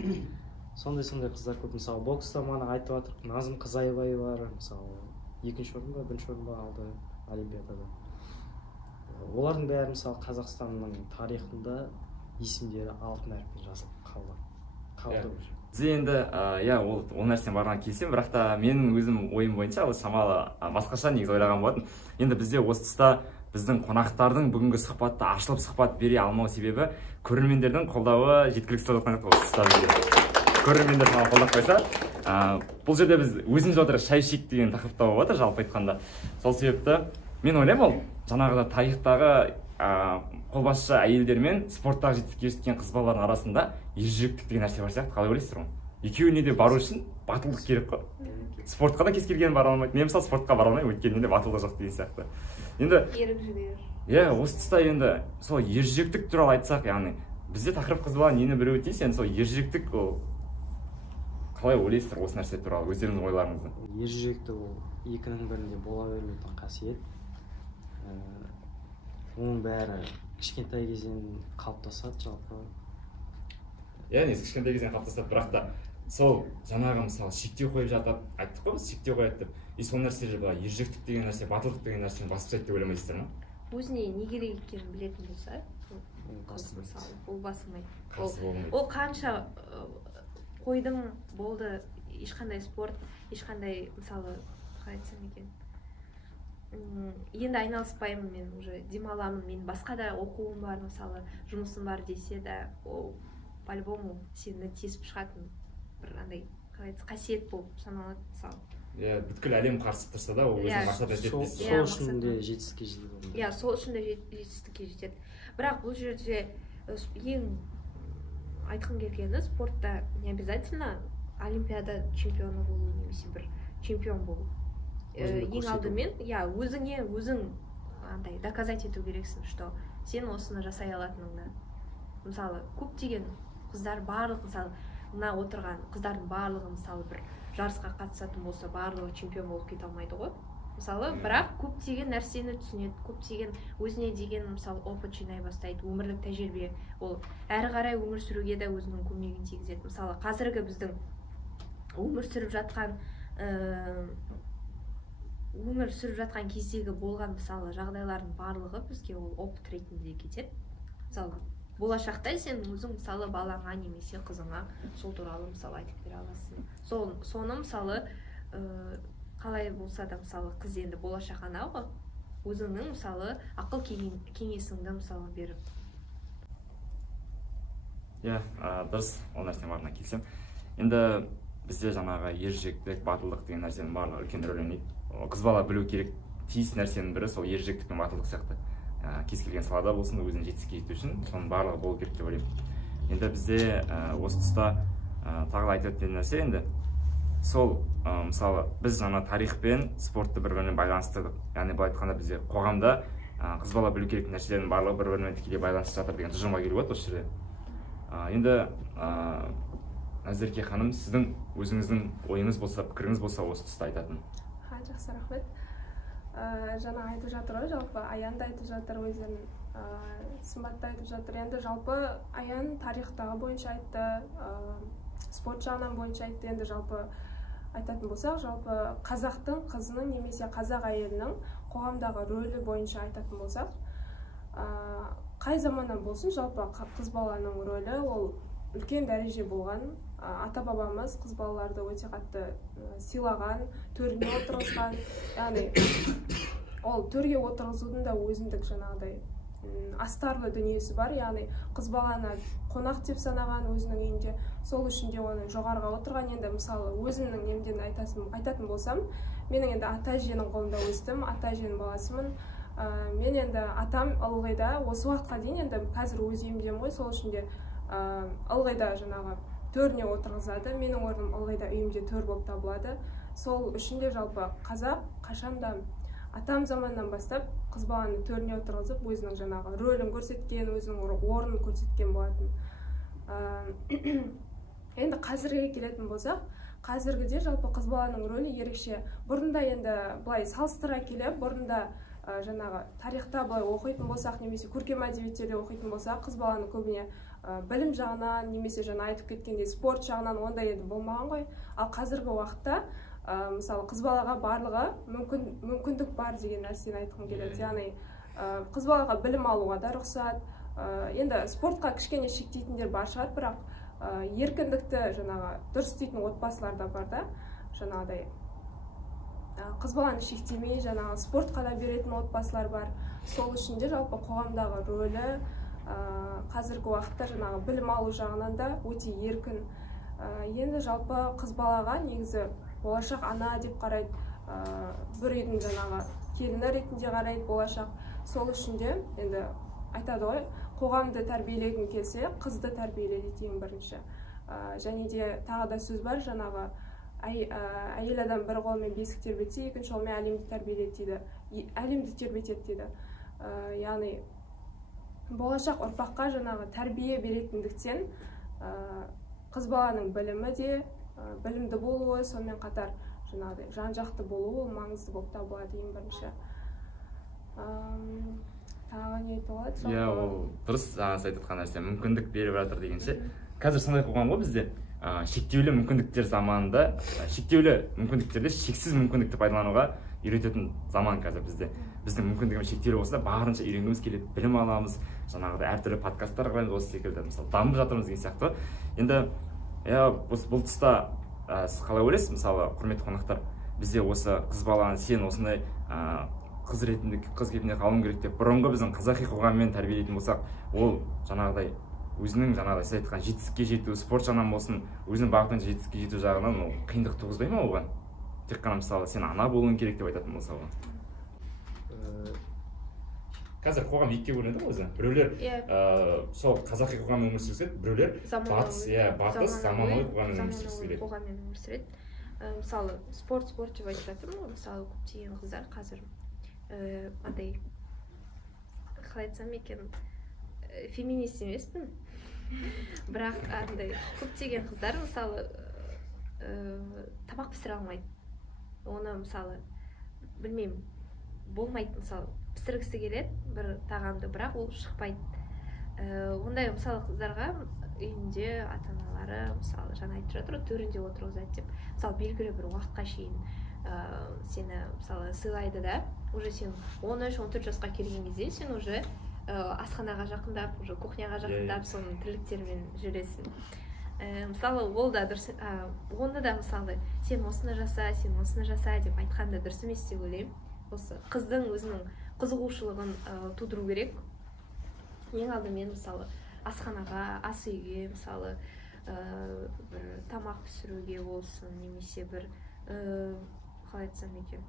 Сондай қыздар көп. Мысалы бокста мана айтып жатыр, Назым Қызайбай бар, мысалы екінші орын ба, бірінші орын ба алды олимпиадада. Олардың бәрі мысалы Қазақстанның тарихында есімдері алтын әріппен жазылып қалды. Біз енді ол нәрсені барған келсем, бірақ та менің өзім ойым бойынша шамалы басқаша негізі ойлаған болатын. Енді бізде осы тұста біздің қонақтардың бүгінгі сұхбатты ашылып сұхбат бере алмау себебі көрермендердің қолдауы жеткіліксіз жатқан осы тұста бізде. Көрермендер шамалы қолдап қойса, бұл жерде біз өзіміз отырып шай ішейік деген тақырыпта болып отыр жалпы айтқанда. Сол себепті мен ойлаймын, ол жаңағыда тарихтағы қолбасшы әйелдер мен спорттағы жетістікке жеткен қыз балалардың арасында ержүректік деген нәрсе бар сияқты. Қалай ойлайсыздар оны? Екеуіне де бару үшін батылдық керек қой. Спортқа да кез келген бара алмайды. Мен мысалы спортқа бара алмаймын, өйткені менде батылдық жоқ деген сияқты. Енді ерік жігер. Осы тұста енді сол ержүректік туралы айтсақ, яғни бізде тақырып қыз бала нені білуі тиіс, енді сол ержүректік ол қалай ойлайсыздар осы нәрсе туралы, өздеріңіздің ойларыңызды? Ержүректік ол екінің бірінде бола бермейтін қасиет. Оның бәрі кішкентай кезден қалыптасады жалпы. Негізі кішкентай кезден қалыптасады, бірақ та сол жаңағы мысалы шектеу қойып жатады, айттық қой біз шектеу қояды деп. Сол нәрсе ержүректік деген нәрсе, батылдық деген нәрсені басып тастайды деп ойламайсыздар ма? Өзіне не керек екенін білетін болса, ол басылмайды. Ол қанша қойдым болды, ешқандай спорт, ешқандай мысалы қалай айтсам екен, енді айналыспаймын, мен уже демаламын, мен басқа да оқуым бар, мысалы жұмысым бар десе де, ол по-любому сені тесіп шығатын бір андай қасиет болып саналады мысалы. Бүткіл әлем қарсы тұрса да, ол өзінің мақсат етеді дейсіз. Сол үшін де жетістікке жетеді. Сол үшін де жетістікке жетеді. Бірақ бұл жерде ең айтқым келгені спортта не обязательно олимпиада чемпионы болу немесе бір чемпион болу. Ең алдымен өзің андай доказать ету керексің, что сен осыны жасай алатыныңды. Мысалы көптеген қыздар барлық, мысалы мына отырған қыздардың барлығы мысалы бір жарысқа қатысатын болса барлығы чемпион болып кете алмайды ғой. Мысалы бірақ көптеген нәрсені түсінеді, көптеген өзіне деген мысалы опыт жинай бастайды, өмірлік тәжірибе, ол әрі қарай өмір сүруге де өзінің көмегін тигізеді. Мысалы қазіргі біздің өмір сүріп жатқан кездегі болған мысалы жағдайлардың барлығы бізге ол опыт ретінде кетеді. Мысалы болашақта сен өзің мысалы балаңа немесе қызыңа сол туралы мысалы айтып бере аласың. Соны мысалы қалай болса да мысалы қыз енді болашақ ана ғой, өзіңнің мысалы ақыл кеңесіңді мысалы беріп. Дұрыс, ол нәрсенің барлығына келсем. Енді бізде жаңағы ержүректік, батылдық деген нәрсенің барлығы үлкен рөл ойнайды. Қыз бала білу керек тиіс нәрсенің бірі сол ержүректік пен батылдық сияқты. Кез келген салада болсын, өзінің жетістікке жету үшін соның барлығы болу керек деп ойлаймын. Енді бізде осы тұста тағы да айтып өткен нәрсе, енді сол мысалы біз жаңа тарих пен спортты бір-бірімен байланыстырдық. Яғни былай айтқанда бізде қоғамда қыз бала білу керек нәрселердің барлығы бір бірімен тікелей байланысып жатыр деген тұжырымға келуге болады осы жерде. Енді Назерке ханым, сіздің өзіңіздің ойыңыз болса, пікіріңіз болса осы тұста айтатын. Жақсы, рахмет. Жаңа айтып жатыр ғой, жалпы Аян да айтып жатыр, өзін сымбатты айтып жатыр. Енді жалпы Аян тарихтағы бойынша айтты, спорт жағынан бойынша айтты. Енді жалпы айтатын болсақ, жалпы қазақтың қызының немесе қазақ әйелінің қоғамдағы рөлі бойынша айтатын болсақ, қай заманнан болсын жалпы қыз баланың рөлі ол үлкен дәреже болған. Ата бабамыз қыз балаларды өте қатты сыйлаған, төріне отырғызған. Яғни ол төрге отырғызудың да өзіндік жаңағыдай астарлы дүниесі бар. Яғни қыз баланы қонақ деп санаған өзінің үйінде, сол үшін де оны жоғарыға отырған. Енді мысалы өзімнің немден айтатын болсам, менің енді ата әженің қолында өстім, ата әженің баласымын. Мен енді атам ылғида осы уақытқа дейін, енді қазір өз үйімдемін ғой, сол үшін де ылғида жаңағы төріне отырғызады. Менің орным ылғида үйімде төр болып табылады. Сол үшін де жалпы қазақ қашанда атам заманнан бастап қыз баланы төріне отырғызып, өзінің жаңағы рөлін көрсеткен, өзінің орнын көрсеткен болатын. Енді қазірге келетін болсақ, қазіргіде жалпы қыз баланың рөлі ерекше. Бұрында енді былай салыстыра келе, бұрында жаңағы тарихта былай оқитын болсақ, немесе көркем әдебиеттерде оқитын болсақ, қыз баланы көбіне білім жағынан, немесе жаңа айтып кеткендей спорт жағынан ондай енді болмаған ғой. Ал қазіргі уақытта мысалы қыз балаға барлығы мүмкіндік бар деген нәрсені айтқым келеді. Яғни қыз балаға білім алуға да рұқсат. Енді спортқа кішкене шектейтіндер бар шығар, бірақ еркіндікті жаңағы дұрыс істейтін отбасылар да бар да, жаңағыдай қыз баланы шектемей жаңағы спортқа да беретін отбасылар бар. Сол үшін де жалпы қоғамдағы рөлі қазіргі уақытта жаңағы білім алу жағынан да өте еркін. Енді жалпы қыз балаға негізі болашақ ана деп қарайды, бір үйдің жаңағы келіні ретінде қарайды болашақ. Сол үшін де енді айтады ғой, қоғамды тәрбиелегің келсе, қызды тәрбиеле дейді ең бірінші. Және де тағы да сөз бар, жаңағы әйел адам бір қолымен бесік тербетсе, екінші қолымен әлемді тәрбиелейді дейді, әлемді тербетеді дейді. Яғни болашақ ұрпаққа жаңағы тәрбие беретіндіктен қыз баланың білімі де, білімді болуы, сонымен қатар жаңағыдай жан-жақты болуы маңызды болып табылады ең бірінші. Тағы не айтып алады? Иә, ол дұрыс, жаңа айтып жатқан нәрсе, мүмкіндік беріп жатыр дегенше. Қазір сондай қоғам ғой бізде. Шектеулі мүмкіндіктер заманында, шектеулі мүмкіндіктерде шексіз мүмкіндікті пайдалануға үйрететін заман қазір бізде. Біздің мүмкіндігіміз шектеулі болса да барынша үйренгіміз келеді, білім аламыз, жаңағыдай әртүрлі подкасттар қараймыз, осы секілді мысалы дамып жатырмыз деген сияқты. Енді бұл тұста сіз қалай ойлайсыз, мысалы құрметті қонақтар, бізде осы қыз баланы сен осындай қыз ретінде, қыз кетінде қалуың керек деп бұрынғы біздің қазақи қоғаммен тәрбиелейтін болсақ, ол жаңағыдай өзінің жаңағыдай сіз айтқан жетістікке жету, спорт жағынан болсын, өзінің бағытын жетістікке жету жағынан ол қиындық туғызбай ма оған? Тек қана мысалы сен ана болуың керек деп айтатын болса оған. Қазір қоғам екіге бөлінді ғой өзі. Біреулер сол қазақи қоғаммен өмір сүрсе, біреулер батыс заманауи қоғаммен өмір сүреді. Мысалы спорт деп айтып жатырмын ғой, мысалы көптеген қыздар қазір андай қалай айтсам екен, феминист емеспін, бірақ андай көптеген қыздар мысалы тамақ пісіре алмайды. Оны мысалы білмеймін, болмайды, мысалы пісіргісі келеді бір тағамды, бірақ ол шықпайды. Ондай мысалы қыздарға үйінде ата-аналары мысалы жаңа айтып жатыр, төрінде отырғызады деп, мысалы белгілі бір уақытқа шейін сені мысалы сыйлайды да, уже сен 13-14 жасқа келген кезде сен уже асханаға жақындап, уже кухняға жақындап, соның тірліктерімен жүресің. Мысалы ол да дұрыс, оны да мысалы сен осыны жаса деп айтқанда дұрыс емес деп ойлаймын. Осы қыздың өзінің қызығушылығын тудыру керек. Ең алдымен мысалы асханаға, ас үйге, мысалы бір тамақ пісіруге болсын, немесе бір қалай айтсам екен,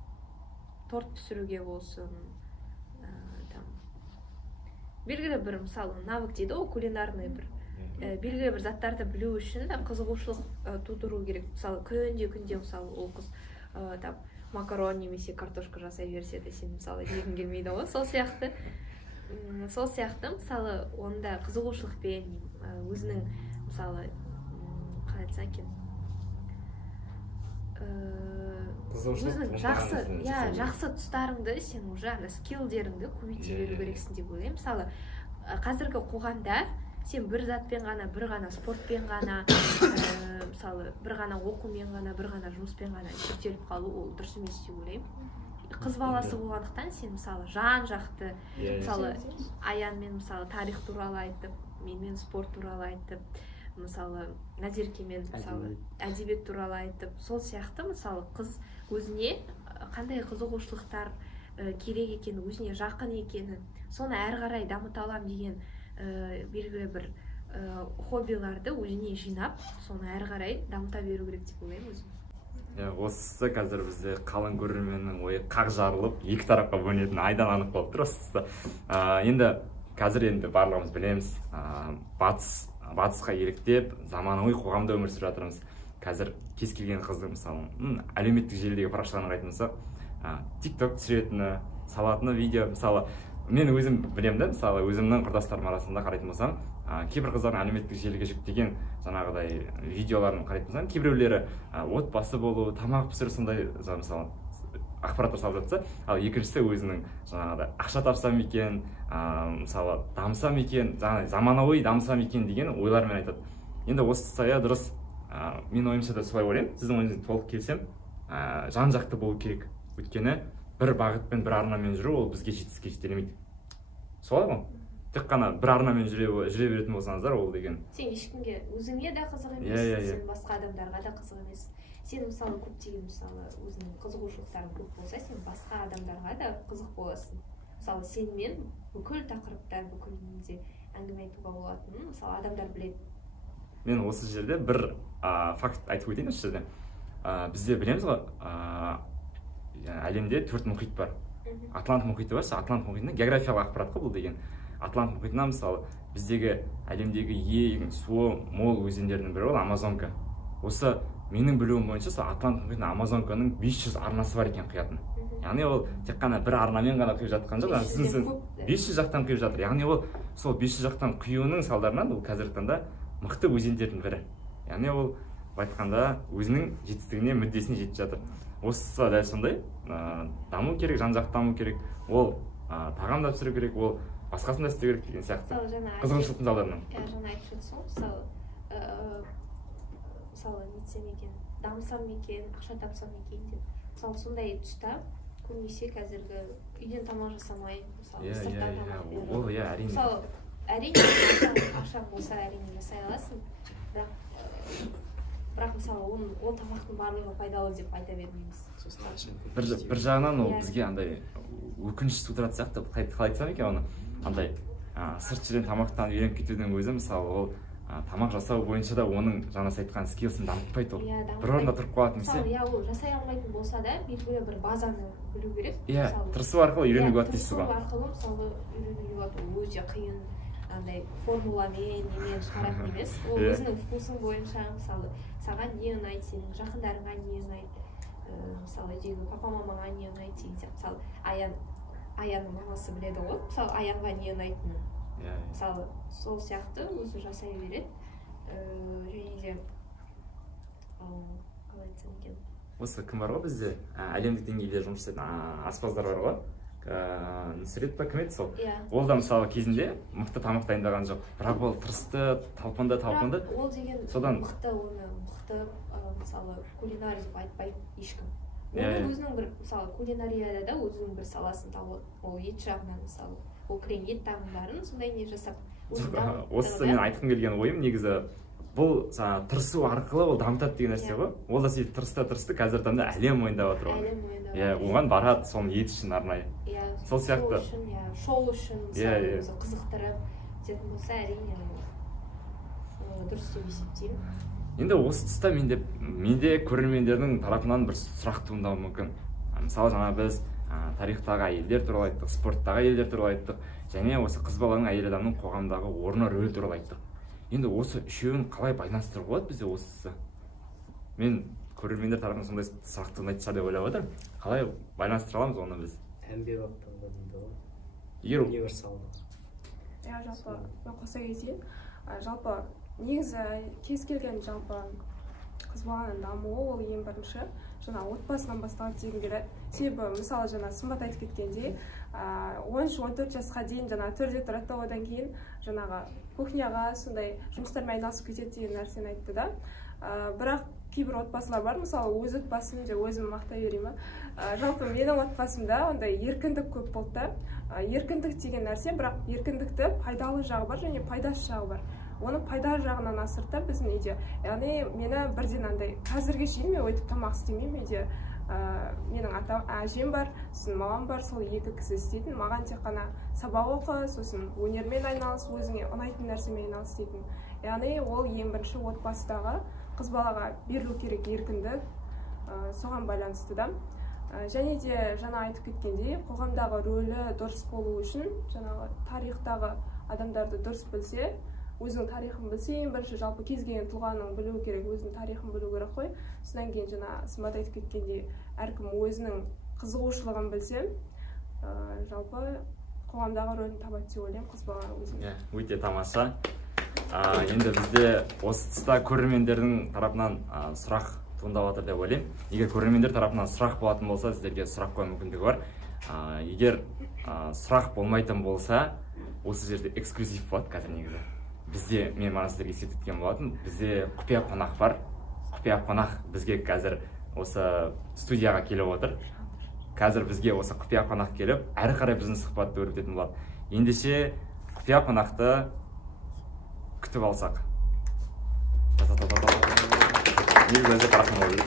торт пісіруге болсын, белгілі бір мысалы навык дейді ғой, кулинарный бір белгілі бір заттарды білу үшін қызығушылық тудыру керек. Мысалы күнде мысалы ол қыз макарон немесе картошка жасай берсе де сен мысалы жегің келмейді ғой, сол сияқты мысалы онда қызығушылықпен өзінің мысалы қалай айтсам екен өзінің жақсы тұстарыңды сен уже ана скиллдеріңді көбейте беру керексің деп ойлаймын. Мысалы қазіргі қоғамда сен бір затпен ғана, бір ғана спортпен ғана, мысалы бір ғана оқумен ғана, бір ғана жұмыспен ғана шектеліп қалу ол дұрыс емес деп ойлаймын. Қыз баласы болғандықтан сен мысалы жан жақты, мысалы Аянмен мысалы тарих туралы айтып, менімен спорт туралы айтып, мысалы Назеркемен мысалы әдебиет туралы айтып, сол сияқты мысалы қыз өзіне қандай қызығушылықтар керек екенін, өзіне жақын екенін, соны әрі қарай дамыта аламын деген белгілі бір хоббиларды өзіне жинап, соны әрі қарай дамыта беру керек деп ойлаймын өзім. Осы қазір бізде қалың көрерменнің ойы қақ жарылып, екі тарапқа бөлінетін айдан анық болып тұр осы. Енді қазір барлығымыз білеміз, батысқа еліктеп, заманауи қоғамда өмір сүріп жатырмыз. Қазір кез келген қыздың мысалы әлеуметтік желідегі парақшаларын қарайтын болсақ, TikTok түсіретіні, салатыны видео, мысалы мен өзім білемін да, мысалы өзімнің құрдастарым арасында қарайтын болсам, кейбір қыздардың әлеуметтік желіге жүктеген жаңағыдай видеоларын қарайтын болсам, кейбіреулері отбасы болу, тамақ пісіру сондай мысалы ақпараттар салып жатса, ал екіншісі өзінің жаңағыдай ақша тапсам екен, мысалы дамысам екен, заманауи дамысам екен деген ойлармен айтады. Енді осы дұрыс, мен ойымша да солай ойлаймын, сіздің ойыңызбен толық келісемін, жан жақты болу керек. Өйткені бір бағытпен, бір арнамен жүру ол бізге жетістікке жетелемейді. Солай ғой? Тек қана бір арнамен жүре беретін болсаңыздар, ол деген. Сен ешкімге өзіңе де қызық емес, сен басқа адамдарға да қызық емес. Сен мысалы көптеген мысалы өзіңнің қызығушылықтарың көп болса, сен басқа адамдарға да қызық боласың. Мысалы сенімен бүкіл тақырыпта, бүкіл неде әңгіме айтуға болатынын мысалы адамдар біледі. Мен осы жерде бір факт айтып өтейін осы жерде. Бізде білеміз ғой, әлемде 4 мұхит бар. Атлант мұхиты бар, Атлант мұхитында географиялық ақпарат қой бұл деген. Атлант мұхитына мысалы біздегі әлемдегі ең суы мол өзендердің бірі ол Амазонка. Осы менің білуім бойынша Атлант мұхитына Амазонканың 500 арнасы бар екен құятын. Яғни ол тек қана бір арнамен ғана құйып жатқан жоқ, 500 жақтан құйып жатыр. Яғни ол сол 500 жақтан құюының салдарынан ол қазіргі таңда мықты өзендердің бірі. Яғни ол айтқанда өзінің жетістігіне, мүддесіне жетіп жатыр. Осы дәл сондай даму керек, жан жақты даму керек, ол тағам да пісіру керек, ол басқасын да істеу керек деген сияқты. Қызығушылықтың салдарынан. Жаңа айтып жатсың, мысалы нетсем екен, дамысам екен, ақша тапсам екен деп. Мысалы сондай тұста көбінесе қазіргі үйден тамақ жасамай, мысалы сырттан тамақ беріп. Ол әрине. Мысалы әрине ақшаң болса әрине жасай аласың, бірақ мысалы ол тамақтың барлығы пайдалы деп айта бермейміз. Бір жағынан ол бізге андай өкініш тудыратын сияқты, қалай айтсам екен оны, андай сырт жерден тамақтан үйреніп кетудің өзі мысалы ол тамақ жасау бойынша да оның жаңа айтқан скиллсын дамытпайды ол. Бір орында тұрып қалатын емес. Мысалы ол жасай алмайтын болса да белгілі бір базаны білу керек. Тырысу арқылы үйренуге болады дейсіз ғой. Тырысу арқылы мысалы үйренуге болады, ол өте қиын андай формуламен немен шығаратын емес. Ол өзінің вкусың бойынша мысалы саған не ұнайды, сенің жақындарыңа не ұнайды, мысалы үйдегі папа мамаңа не ұнайды деген сияқты. Мысалы Аянның мамасы біледі ғой, мысалы Аянға не ұнайтынын. Мысалы сол сияқты өзі жасай береді. Және де қалай айтсам екен, осы кім бар ғой бізде әлемдік деңгейде жұмыс істейтін аспаздар бар ғой, Нұсрет па кім еді сол? Ол да мысалы кезінде мықты тамақ дайындаған жоқ, бірақ ол тырысты, талпынды. Ол деген мықты, мысалы кулинарий деп айтпайды ешкім. Оның өзінің бір мысалы кулинарияда да өзінің бір саласын тауып, ол ет жағынан мысалы ол крем ет тағамдарын сондай не жасап. Осы мен айтқым келген ойым негізі бұл тырысу арқылы ол дамытады деген нәрсе ғой. Ол да сөйтіп тырысты қазіргі таңда әлем мойындап отыр ғой. Оған барады соны ет үшін арнайы. Сол сияқты. Шоу үшін мысалы өзі қызықтырып жететін болса әрине дұрыс деп есептеймін. Енді осы тұста менде көрермендердің тарапынан бір сұрақ туындауы мүмкін. Мысалы жаңа біз тарихтағы әйелдер туралы айттық, спорттағы әйелдер туралы айттық, және осы қыз баланың, әйел адамның қоғамдағы орны, рөлі туралы айттық. Енді осы үшеуін қалай байланыстыруға болады бізде осысы? Мен көрермендер тарапынан сондай сұрақ туындайтын шығар деп ойлап отырмын. Қалай байланыстыра аламыз оны біз? Әмбебаптылығы дейді ғой. Егер Универсалдық. Жалпы мен қоса кетейін. Жалпы негізі кез келген жалпы қыз баланың дамуы ол ең бірінші жаңа отбасынан басталады дегім келеді. Себебі мысалы жаңа Сымбат айтып кеткендей 13-14 жасқа дейін жаңа төрде тұрады, одан кейін жаңағы кухняға сондай жұмыстармен айналысып кетеді деген нәрсені айтты да. Бірақ кейбір отбасылар бар, мысалы өз отбасым деп өзім мақтай берейін. Жалпы менің отбасымда ондай еркіндік көп болды да. Еркіндік деген нәрсе, бірақ еркіндікті пайдалы жағы бар және пайдасыз жағы бар. Оны пайда жағынан асыртып біздің үйде, яғни мені бірден андай қазірге шейін мен өйтіп тамақ істемеймін үйде. Менің әжем бар, сосын мамам бар, сол екі кісі істейтін. Маған тек қана сабақ оқы, сосын өнермен айналыс, өзіңе ұнайтын нәрсемен айналыс дейтін. Яғни ол ең бірінші отбасыдағы қыз балаға берілу керек еркіндік соған байланысты да. Және де жаңа айтып кеткендей, қоғамдағы рөлі дұрыс болу үшін жаңағы тарихтағы адамдарды дұрыс білсе, өзінің тарихын білсе, ең бірінші жалпы кез келген тұлғаның білуі керек, өзінің тарихын білу керек қой. Содан кейін жаңа Сымбат айтып кеткендей, әркім өзінің қызығушылығын білсе, жалпы қоғамдағы рөлін табады деп ойлаймын қыз бала өзіне. Өте тамаша. Енді бізде осы тұста көрермендердің тарапынан сұрақ туындап жатыр деп ойлаймын. Егер көрермендер тарапынан сұрақ болатын болса, сіздерге сұрақ қою мүмкіндігі бар. Егер сұрақ болмайтын болса, осы жерде эксклюзив болады қазір негізі. Бізде, мен мана сіздерге ескерткен болатын, бізде құпия қонақ бар. Құпия қонақ бізге қазір осы студияға келіп отыр. Қазір бізге осы құпия қонақ келіп, әрі қарай біздің сұхбатты өрбітетін болады. Ендеше құпия қонақты күтіп алсақ. Негізі өзі қарақым болды.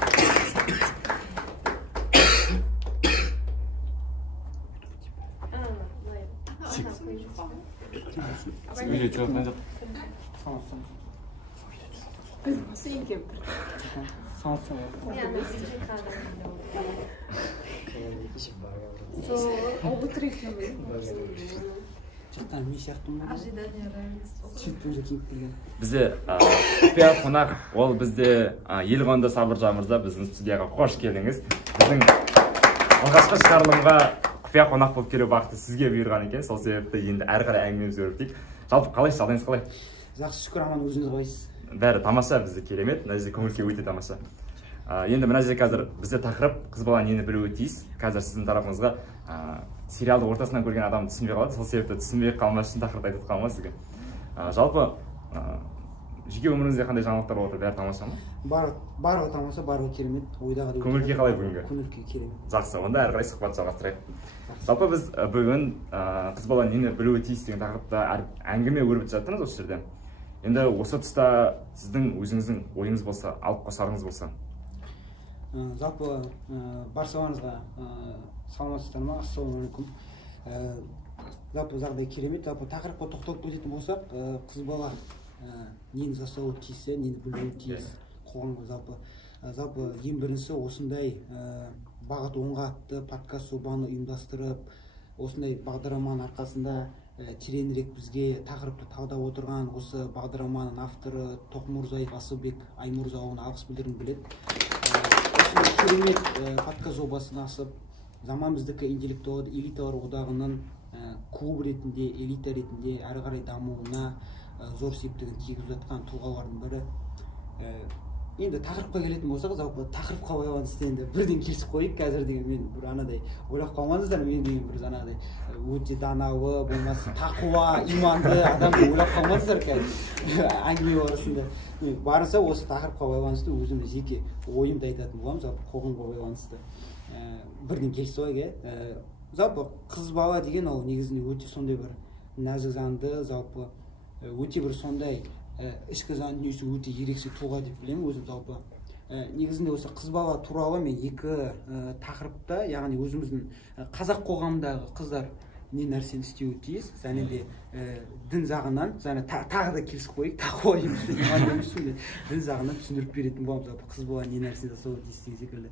Үйде жоқпен жоқ. Бізде құпия қонақ, ол бізде Елғонды Сабыржан мырза біздің студияға қош келдіңіз. Біздің алғашқы шығарылымға құпия қонақ болып келу бақыты сізге бұйырған екен, сол себепті енді әрі қарай әңгімемізді өрбітейік. Жалпы қалайсыз, жағдайыңыз қалай? Жақсы, шүкір, аман, өзіңіз қалайсыз? Бәрі тамаша, бізде керемет, мына жерде көңіл-күй өте тамаша. Енді мына жерде қазір бізде тақырып қыз бала нені білуі тиіс. Қазір сіздің тарапыңызға сериалды ортасынан көрген адам түсінбей қалады, сол себепті түсінбей қалмас үшін тақырыпты айтып қалған сізге. Жалпы жеке өміріңізде қандай жаңалықтар болып отыр, бәрі тамаша ма? Барлығы тамаша, барлығы керемет. Ойдағыдай. Көңіл-күй қалай бүгінгі? Көңіл-күй керемет. Жақсы, онда әрі қарай сұхбат жалғастырайық. Жалпы біз бүгін қыз бала нені білуі тиіс деген тақырыпта әңгіме өрбітіп жатырмыз осы жерде. Енді осы тұста сіздің өзіңіздің ойыңыз болса, алып қосарыңыз болса. Жалпы баршаларыңызға саламатсыздар ма? Ассалаумағалейкум. Жалпы жағдай керемет. Жалпы тақырыпқа тоқталып өтетін болсақ, қыз бала нені жасауы тиіс, нені білуі тиіс қоғамға жалпы ең бірінші осындай бағыт оңға атты подкаст жобаны ұйымдастырып, осындай бағдарламаның арқасында тереңірек бізге тақырыпты талдап отырған осы бағдарламаның авторы Тоқмұрзаев Асылбек Аймұрзаұлына алғыс білдіргім келеді. Осындай керемет подкаст жобасын ашып, заман біздікі интеллектуалды элиталар одағының клуб ретінде, элита ретінде әрі қарай дамуына зор септігін тигізіп жатқан тұлғалардың бірі. Енді тақырыпқа келетін болсақ, жалпы тақырыпқа байланысты енді бірден келісіп қойып, қазір деген мен бір анадай ойлап қалмаңыздар, мен деген бір анадай өте даналы, болмаса тақуа, иманды адамды ойлап қалмаңыздар қазір әңгіме барысында. Барынша осы тақырыпқа байланысты өзімнің жеке ойымды айтатын боламын, жалпы қоғамға байланысты. Бірден келісіп қойып, жалпы қыз бала деген ол негізінде өте сондай бір нәзік жанды, жалпы өте бір сондай ішкі жан дүниесі өте ерекше тұлға деп білемін өзім. Жалпы негізінде осы қыз бала туралы мен екі тақырыпта, яғни өзіміздің қазақ қоғамындағы қыздар не нәрсені істеуі тиіс, және де дін жағынан, және тағы да келісіп қойып, тақуа емес дін жағынан түсіндіріп беретін боламын. Жалпы қыз бала не нәрсе жасауы тиіс деген секілді.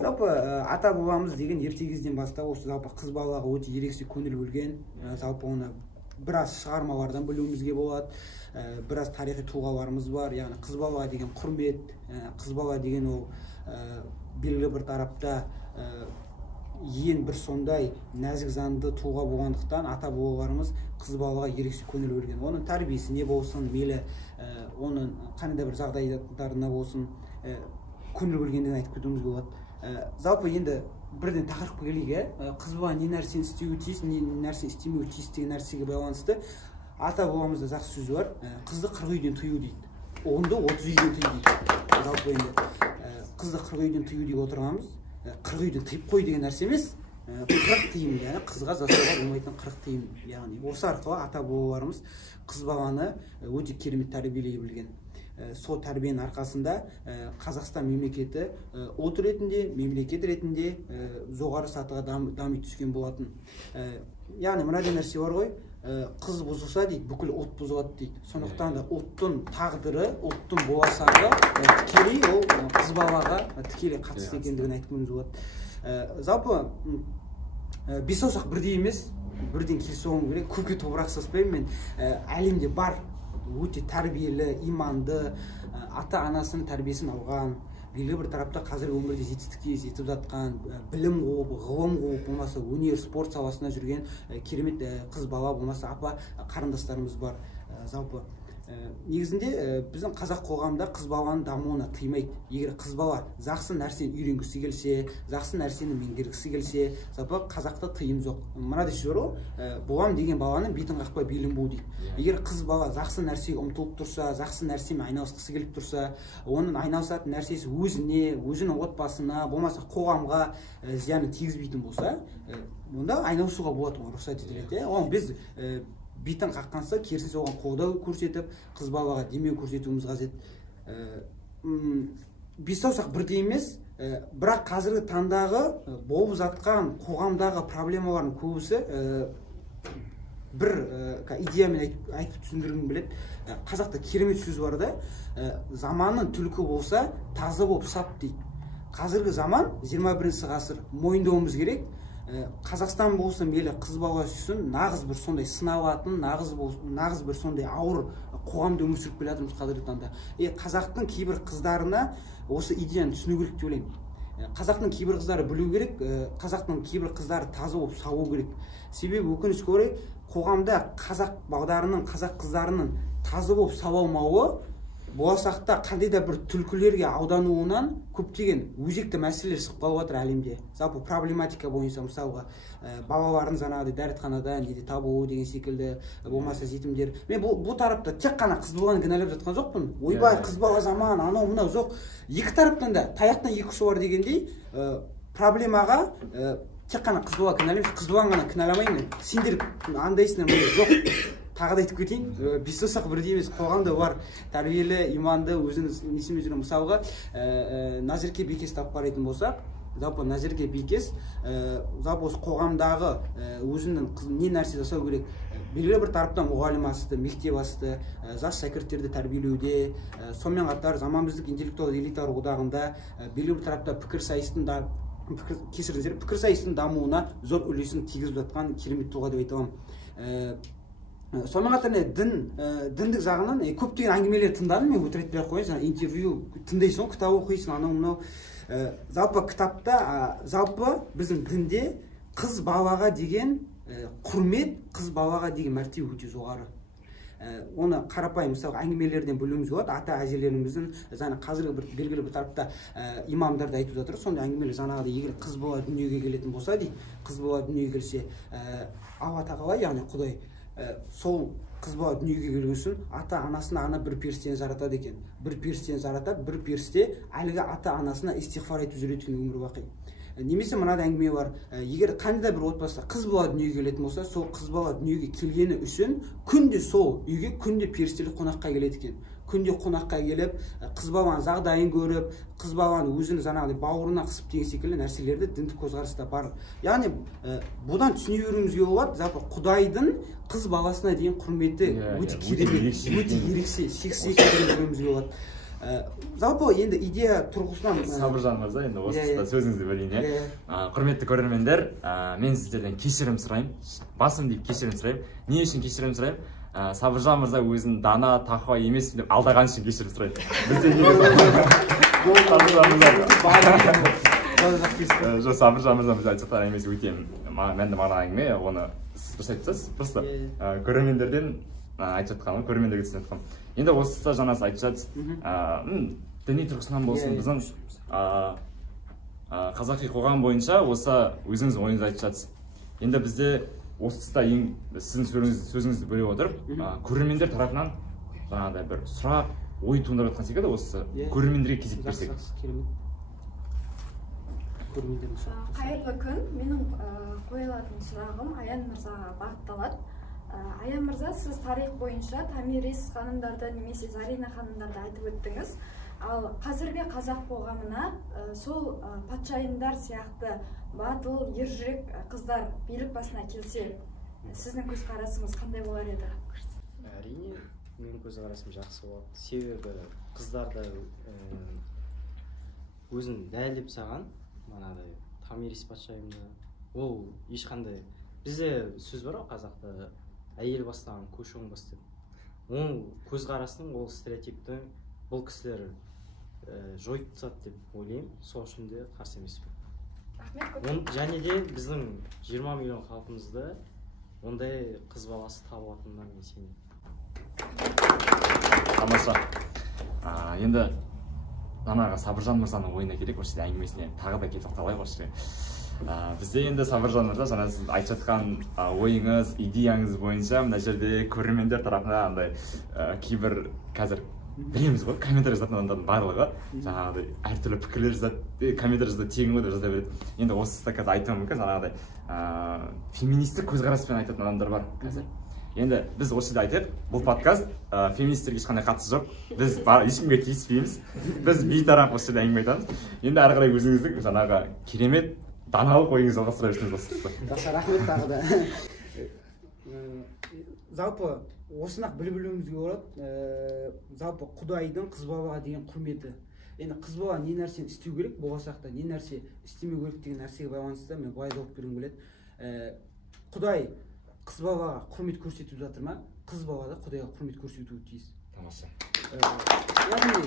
Жалпы ата бабамыз деген ерте кезден бастап осы жалпы қыз балаға өте ерекше көңіл бөлген, жалпы оны біраз шығармалардан білуімізге болады. Біраз тарихи тұлғаларымыз бар, яғни қыз балаға деген құрмет, қыз бала деген ол белгілі бір тарапта ең бір сондай нәзік жанды тұлға болғандықтан ата бабаларымыз қыз балаға ерекше көңіл бөлген. Оның тәрбиесіне болсын, мейлі оның қандай бір жағдайларына болсын көңіл бөлгендігін айтып кетуімізге болады. Жалпы енді бірден тақырыпқа келейік, қыз бала не нәрсені істеуі тиіс, не нәрсені істемеуі тиіс деген нәрсеге байланысты ата бабамызда жақсы сөз бар, қызды 40 үйден тыю дейді, оңды 30 үйден тыю дейді. Жалпы енді қызды 40 үйден тыю деп отырғанымыз 40 үйден тыйып қой деген нәрсе емес, 40 тыйым, яғни қызға жасауға болмайтын 40 тыйым. Яғни осы арқылы ата бабаларымыз қыз баланы өте керемет тәрбиелей білген. Сол тәрбиенің арқасында Қазақстан мемлекеті ұлт ретінде, мемлекет ретінде жоғары сатыға дами түскен болатын. Яғни мынадай нәрсе бар ғой, қыз бұзылса дейді, бүкіл ұлт бұзылады дейді. Сондықтан да ұлттың тағдыры, ұлттың болашағы тікелей ол қыз балаға тікелей қатысты екендігін айтқымыз болады. Жалпы бес саусақ бірдей емес, бірден келісуім керек. Көпке топырақ саспаймын, мен әлемде бар өте тәрбиелі, иманды, ата анасының тәрбиесін алған, белгілі бір тарапта қазіргі өмірде жетістікке жетіп жатқан, білім қуып, ғылым қуып, болмаса өнер, спорт саласында жүрген керемет қыз бала, болмаса апа қарындастарымыз бар. Жалпы негізінде біздің қазақ қоғамында қыз баланың дамуына тыймайды. Егер қыз бала жақсы нәрсені үйренгісі келсе, жақсы нәрсені меңгергісі келсе, жалпы қазақта тыйым жоқ. Мынадай сөз бар ғой, боламын деген баланың бетін қақпай белін бу дейді. Егер қыз бала жақсы нәрсеге ұмтылып тұрса, жақсы нәрсемен айналысқысы келіп тұрса, оның айналысатын нәрсесі өзіне, өзінің отбасына, болмаса қоғамға зиянын тигізбейтін болса, онда айналысуға болады, рұқсат етіледі. Оған біз бетін қаққанса, керісінше оған қолдау көрсетіп, қыз балаға демеу көрсетуіміз қажет. Бес саусақ бірдей емес, бірақ қазіргі таңдағы болып жатқан қоғамдағы проблемалардың көбісі бір идеямен айтып түсіндіргім келеді. Қазақта керемет сөз бар да, заманның түлкі болса, тазы болып сап дейді. Қазіргі заман 21 ғасыр, мойындауымыз керек. Қазақстан болса мейлі қыз бала үшін нағыз бір сондай сыналатын, нағыз бір сондай ауыр қоғамда өмір сүріп келе жатырмыз қазіргі таңда. Қазақтың кейбір қыздарына осы идеяны түсіну керек деп ойлаймын. Қазақтың кейбір қыздары білу керек, қазақтың кейбір қыздары таза болып сабу керек. Себебі өкінішке орай қоғамда қазақ балдарының, қазақ қыздарының таза болып сабалмауы болашақта қандай да бір түлкілерге аудануынан көптеген өзекті мәселелер шығып қалып жатыр әлемде. Жалпы проблематика бойынша мысалға балалардың жаңағыдай дәретханадан неде табылуы деген секілді, болмаса жетімдер. Мен бұл тарапта тек қана қыз баланы кінәлап жатқан жоқпын. Ойбай, қыз бала заман, анау мынау жоқ. Екі тараптан да таяқтан екі ұшы бар дегендей, проблемаға тек қана қыз бала кінәлаймын, қыз баланы ғана кінәламаймын. Сендер андайсыңдар, жоқ. Тағы да айтып кетейін, бес саусақ бірдей емес, қоғамда бар тәрбиелі, иманды, өзіңіз несімен жүрген. Мысалға Назерке Бекес тап қарайтын болсақ, жалпы Назерке Бекес жалпы осы қоғамдағы өзінің не нәрсе жасау керек, белгілі бір тараптан мұғалім асты, мектеп асты, жас шәкірттерді тәрбиелеуде, сонымен қатар заманымыздық интеллектуалды элитар одағында белгілі бір тарапта пікір сайыстың дамуына зор үлесін тигізіп жатқан керемет тұлға деп айта аламын. Сонымен қатар діндік жағынан көптеген әңгімелер тыңдадым, мен өтірік айтпай қояйын, интервью тыңдайсың, кітап оқисың, анау мынау. Жалпы кітапта, жалпы біздің дінде қыз балаға деген құрмет, қыз балаға деген мәртебе өте жоғары. Оны қарапайым мысалы әңгімелерден білуіміз болады. Ата әжелеріміздің жаңа қазіргі бір белгілі бір тарапта имамдарды айтып жатыр. Сондай әңгімелер жаңағыдай егер қыз бала дүниеге келетін болса дейді, қыз бала дүниеге келсе, Алла тағала, яғни Құдай сол қыз бала дүниеге келгесін ата анасына ана бір періштені жаратады екен. Бір періштені жаратады, бір періште әлгі ата анасына истиғфар айтып жүреді екен өмір бақи. Немесе мынандай әңгіме бар, егер қандай бір отбасында қыз бала дүниеге келетін болса, сол қыз бала дүниеге келгені үшін күнде сол үйге күнде періштелер қонаққа келеді екен. Күнде қонаққа келіп, қыз баланың жағдайын көріп, қыз баланы өзінің жаңағыдай бауырына қысып деген секілді нәрселерді діндік көзқараста бар. Яғни бұдан түсіне беруімізге болады, жалпы Құдайдың қыз баласына деген құрметі өте керемет, өте ерекше, шексіз екендігін көруімізге болады. жалпы енді идея тұрғысынан Сабыржан мырза, енді осы Иә, тұста сөзіңізді бөлейін. Құрметті көрермендер, мен сіздерден кешірім сұраймын. Басым deyip кешірім сұраймын. Не үшін кешірім сұраймын? Сабыржан мырза өзін дана, тақуа емес деп алдаған үшін кешірім сұраймын. Сабыржан мырза біз айтсақтар әңгімесі өте мәнді мағына әңгіме, оны сіз дұрыс айтасыз. Просто көрермендерден айтып жатқаным, көрермендерге түсініп жатқаным. Енді осы жаңа сіз айтып жатсыз, діни тұрғысынан болсын, біздің қазақи қоғам бойынша осы өзіңіз ойыңызды айтып жатсыз. Енді бізде осы тұста сіздің сөзіңізді бөле отырып, көрермендер тарапынан жаңағыдай бір сұрақ, ой туындап жатқан секілді, осы көрермендерге кезек берсек. Қайырлы күн. Менің қойылатын сұрағым Аян мырзаға бағытталады. Аян мырза, сіз тарих бойынша Томирис ханымдарды немесе Зарина ханымдарды айтып өттіңіз. Ал қазіргі қазақ қоғамына сол патшайымдар сияқты батыл, ержүрек қыздар билік басына келсе, сіздің көзқарасыңыз қандай болар еді? Әрине, менің көзқарасым жақсы болады. Себебі қыздарды өзін дәлелдеп саған, манадай Томирис патшайымды, ол ешқандай, бізде сөз бар ғой қазақта, әйел бастаған көш оңбас деп. Ол көзқарастың, ол стереотипті бұл кісілер жойып тастады деп ойлаймын. Сол үшін де қарсы емеспін. Және де біздің 20 миллион халқымызда ондай қыз баласы табылатынына мен сенемін. Тамаша. Енді жаңағы Сабыржан мырзаның ойына келейік, осы әңгімесіне тағы да кетіп қалайық осы. Бізде енді Сабыржан мырза, жаңа сіз айтып жатқан ойыңыз, идеяңыз бойынша мына жерде көрермендер тарапынан андай кейбір қазір білеміз ғой, комментарий жазатын адамдардың барлығы жаңағыдай әртүрлі пікірлер жазады, комментарий жазады, тегін ғой деп жаза береді. Енді осы тұста қазір айтуым мүмкін, жаңағыдай феминистік көзқараспен айтатын адамдар бар қазір. Енді біз осы жерде айтайық, бұл подкаст феминистерге ешқандай қатысы жоқ. Біз ешкімге тиіспейміз. Біз бейтарап осы жерде әңгіме айтамыз. Енді ары қарай өзіңіздің жаңағы керемет даналық ойыңызды жалғастыра берсеңіз осы. Жақсы, рахмет тағы да. Жалпы осыны білуімізге болады. Жалпы Құдайдың қыз балаға деген құрметі. Енді қыз бала не нәрсені істеу керек, болашақта не нәрсе істемеу керек деген нәрсеге байланысты мен былай жауап бергім келеді. Құдай қыз балаға құрмет көрсетіп жатыр ма? Қыз бала да Құдайға құрмет көрсетуі тиіс. Тамаша. Яғни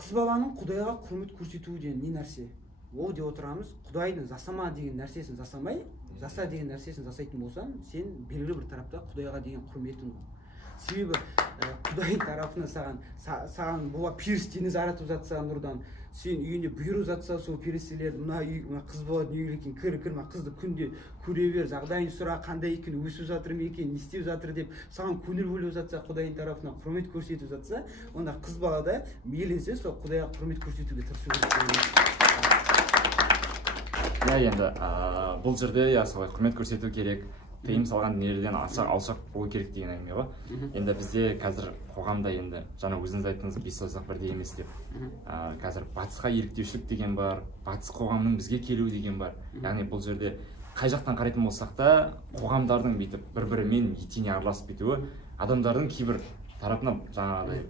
қыз баланың Құдайға құрмет көрсетуі деген не нәрсе? Ол деп отырамыз, Құдайдың жасама деген нәрсесін жасамай, жаса деген нәрсесін жасайтын болсаң, сен белгілі бір тарапта Құдайға деген құрметің. Себебі Құдай тарапынан саған бола періштені жаратып жатса нұрдан, сен үйіне бұйырып жатса, сол періштелер мына қыз бала дүниеге екен, кір, қызды күнде көре бер, жағдайын сұра, қандай екен, өсіп жатыр ма екен, не істеп жатыр деп саған көңіл бөліп жатса, Құдайдың тарапынан құрмет көрсетіп жатса, онда қыз бала да мейлінше сол Құдайға құрмет көрсетуге тырысу керек. Енді бұл жерде солай құрмет көрсету керек, тыйым салған дүниелерден алшақ болу керек деген әңгіме ғой. Енді бізде қазір қоғамда енді жаңа өзіңіз айттыңыз, бес саусақ бірдей емес деп. Қазір батысқа еліктеушілік деген бар, батыс қоғамның бізге келуі деген бар. Яғни бұл жерде қай жақтан қарайтын болсақ та, қоғамдардың бүйтіп бір-бірімен етене араласып кетуі адамдардың кейбір тарапынан жаңағыдай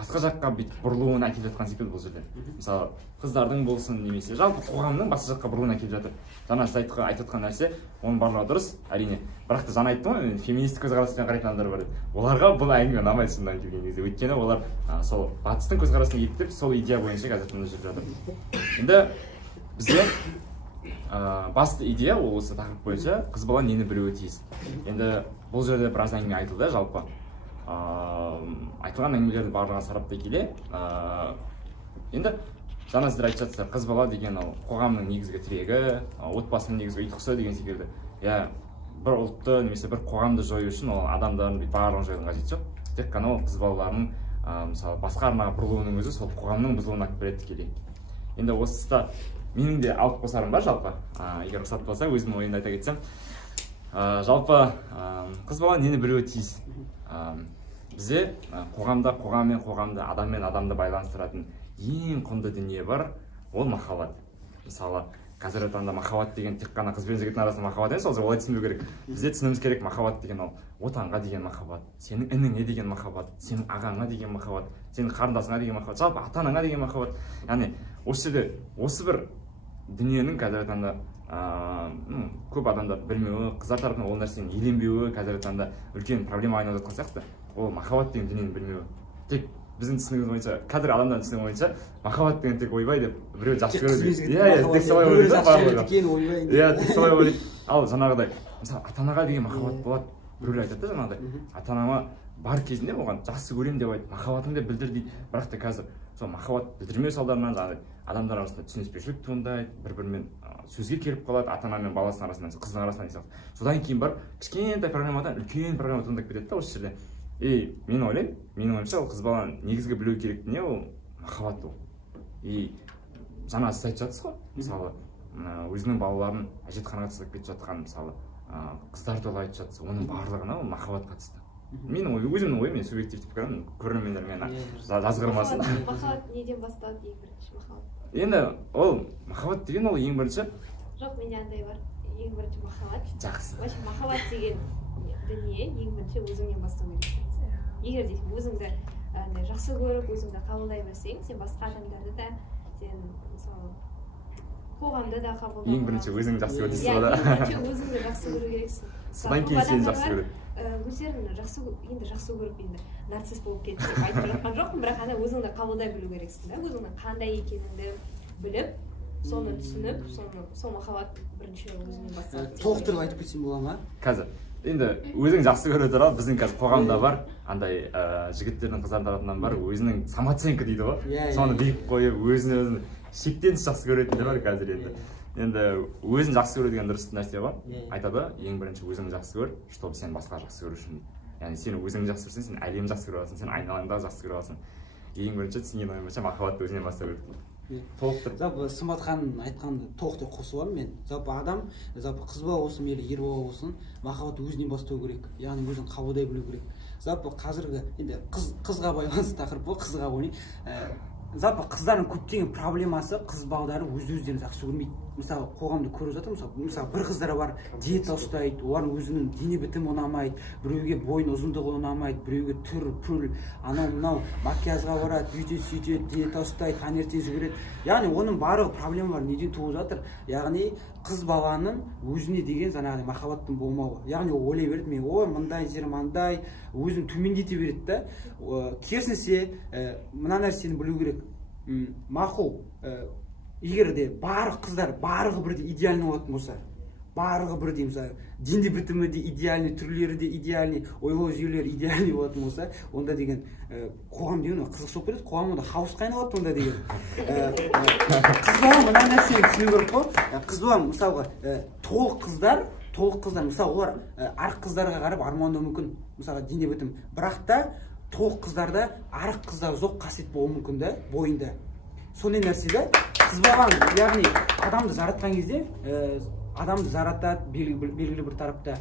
басқа жаққа бүйтіп бұрылуына әкеліп жатқан секілді бұл жерде. Мысалы, қыздардың болсын немесе жалпы қоғамның басқа жаққа бұрылуына әкеліп жатыр. Жаңа сіз айтып жатқан нәрсе, оның барлығы дұрыс, әрине. Бірақ та жаңа айттым ғой, феминистік көзқараспен қарайтын адамдар бар. Оларға бұл әңгіме ұнамайды шынымен келген кезде. Өйткені олар сол батыстың көзқарасын еліктеп, сол идея бойынша қазір тыңдап жүріп жатыр. Енді бізде басты идея ол осы тақырып бойынша қыз бала нені білуі тиіс. Енді бұл жерде біраз әңгіме айтылды жалпы. Айтылған әңгімелерді барлығын сараптай келе, енді жаңа сіздер айтып жатсыздар, қыз бала деген ол қоғамның негізгі тірегі, отбасының негізгі ұйытқысы деген секілді. Бір ұлтты немесе бір қоғамды жою үшін ол адамдардың барлығын жоюдың қажеті жоқ. Тек қана ол қыз балаларының мысалы басқа арнаға бұрылуының өзі сол қоғамның бұзылуына алып келеді тікелей. Енді осы тұста менің де алып қосарым бар жалпы, егер рұқсат болса өзімнің ойымды айта кетсем. Жалпы қыз бала нені білуі тиіс? Бізде қоғамда қоғам мен қоғамды, адам мен адамды байланыстыратын ең құнды дүние бар, ол махаббат. Мысалы, қазіргі таңда махаббат деген тек қана қыз бен жігіттің арасында махаббат емес, олай түсіну керек. Бізде түсінуіміз керек, махаббат деген ол отанға деген махаббат, сенің ініңе деген махаббат, сенің ағаңа деген махаббат, сенің қарындасыңа деген махаббат, жалпы ата анаңа деген махаббат. Яғни осы жерде осы бір дүниенің қазіргі таңда көп адамдар білмеуі, қыздар тарапынан ол нәрсені еленбеуі қазіргі таңда үлкен проблема айналып жатқан сияқты. Ол махаббат деген дүниені білмеуі. Тек біздің түсінігіміз бойынша, қазір адамдардың түсінігі бойынша махаббат деген тек ойбай деп біреу жақсы көреді. Тек солай ойлайды. Тек солай ойлайды. Ал жаңағыдай, мысалы ата-анаға деген махаббат болады. Біреулер айтады да жаңағыдай, ата-анама бар кезінде оған жақсы көремін деп айт, махаббатыңды білдір дейді. Бірақ та қазір сол махаббат білдірмеу салдарынан жаңағыдай адамдар арасында түсініспеушілік туындайды, бір-бірімен сөзге келіп қалады, ата-ана мен баласының арасында, қыздың арасында деген сияқты. Содан кейін барып кішкентай проблемадан үлкен проблема туындап кетеді да осы жерде. Мен ойлаймын, менің ойымша ол қыз баланың негізгі білу керек не ол махаббат ол. Жаңа сіз айтып жатсыз ғой, мысалы өзінің балаларын әжетханаға тастап кетіп жатқан мысалы қыздар туралы айтып жатсыз, оның барлығына ол махаббат қатысты. Менің ойым, өзімнің ойым, мен субъективті пікірім, көрермендер мені жазғырмасын. Махаббат неден басталады ең бірінші махаббат? Енді ол махаббат деген ол ең бірінші. Жоқ, менде андай бар. Ең бірінші махаббат. Жақсы. Вообще махаббат деген дүние ең бірінші өзіңнен бастау керек. Егер де өзіңді жақсы көріп, өзіңді қабылдай білсең, сен басқа адамдарды да, сен мысалы қоғамды да қабылдай. Ең бірінші өзіңді жақсы көресің ба? Ең бірінші өзіңді жақсы көру керексің. Содан кейін сені жақсы көреді. Өздерін жақсы көріп енді нарцисс болып кетті деп айтып жатқан жоқпын, бірақ ана өзіңді қабылдай білу керексің да, өзіңнің қандай екеніңді біліп, соны түсініп, сол махаббат бірінші өзіңнен басталады. Толықтырып айтып кетсем бола ма? Қазір енді өзің жақсы көру туралы біздің қазір қоғамда бар, андай жігіттердің қыздар тарапынан бар, өзінің самооценка дейді ғой, соны биік қойып, өзін шектен тыс жақсы көретіндер бар қазір енді. Енді өзін жақсы көру деген дұрыс нәрсе ғой. Айтады, ең бірінші өзіңді жақсы көр, чтобы сен басқа жақсы көру үшін. Яғни сен өзіңді жақсы көрсең, сен әлемді жақсы көре аласың, сен айналаңды жақсы көре аласың. Ең бірінші түсінген ойымша махаббатты өзінен бастау керек. Толықтыр. Жалпы Сымбатхан айтқанды толықтай қосып аламын мен. Жалпы адам, жалпы қыз бала болсын, мейлі ер бала болсын, махаббатты өзінен бастау керек. Яғни өзін қабылдай білу керек. Жалпы қазіргі енді қызға байланысты тақырып бұл, қызға ойлаймын. Жалпы қыздардың көптеген проблемасы қыз балдары өз-өздерін жақсы көрмейді. Мысалы қоғамда көріп жатыр, мысалы бір қыздар бар, диета ұстайды, олардың өзінің дене бітімі ұнамайды, біреуге бойын ұзындығы ұнамайды, біреуге түр, пүл, анау-мынау макияжға барады, бүйтеді, диета ұстайды, таңертең жүгіреді. Яғни оның барлығы проблемалар неден туып жатыр? Яғни қыз баланың өзіне деген жаңағы махаббаттың болмауы. Яғни ол ойлай береді, мен ой мындай жерім андай, өзін төмендете береді да. Керісінше мына нәрсені білу керек. Мақұл, егер де барлық қыздар барлығы бірдей идеальный болатын болса, барлығы бірдей, мысалы дене бітімі де идеальный, түрлері де идеальный, ойлау жүйелері идеальный болатын болса, онда деген қоғам деген қызық болып кетеді, қоғам онда хаосқа айналады онда деген. Қыз бала мына нәрсені түсіну керек қой. Қыз бала мысалға толық қыздар, мысалы олар арық қыздарға қарап армандауы мүмкін, мысалға дене бітім, бірақ та толық қыздарда арық қыздар жоқ қасиет болуы мүмкін да бойында. Сондай нәрседе қыз балаң, яғни адамды жаратқан кезде адамды жаратады белгілі бір тарапта.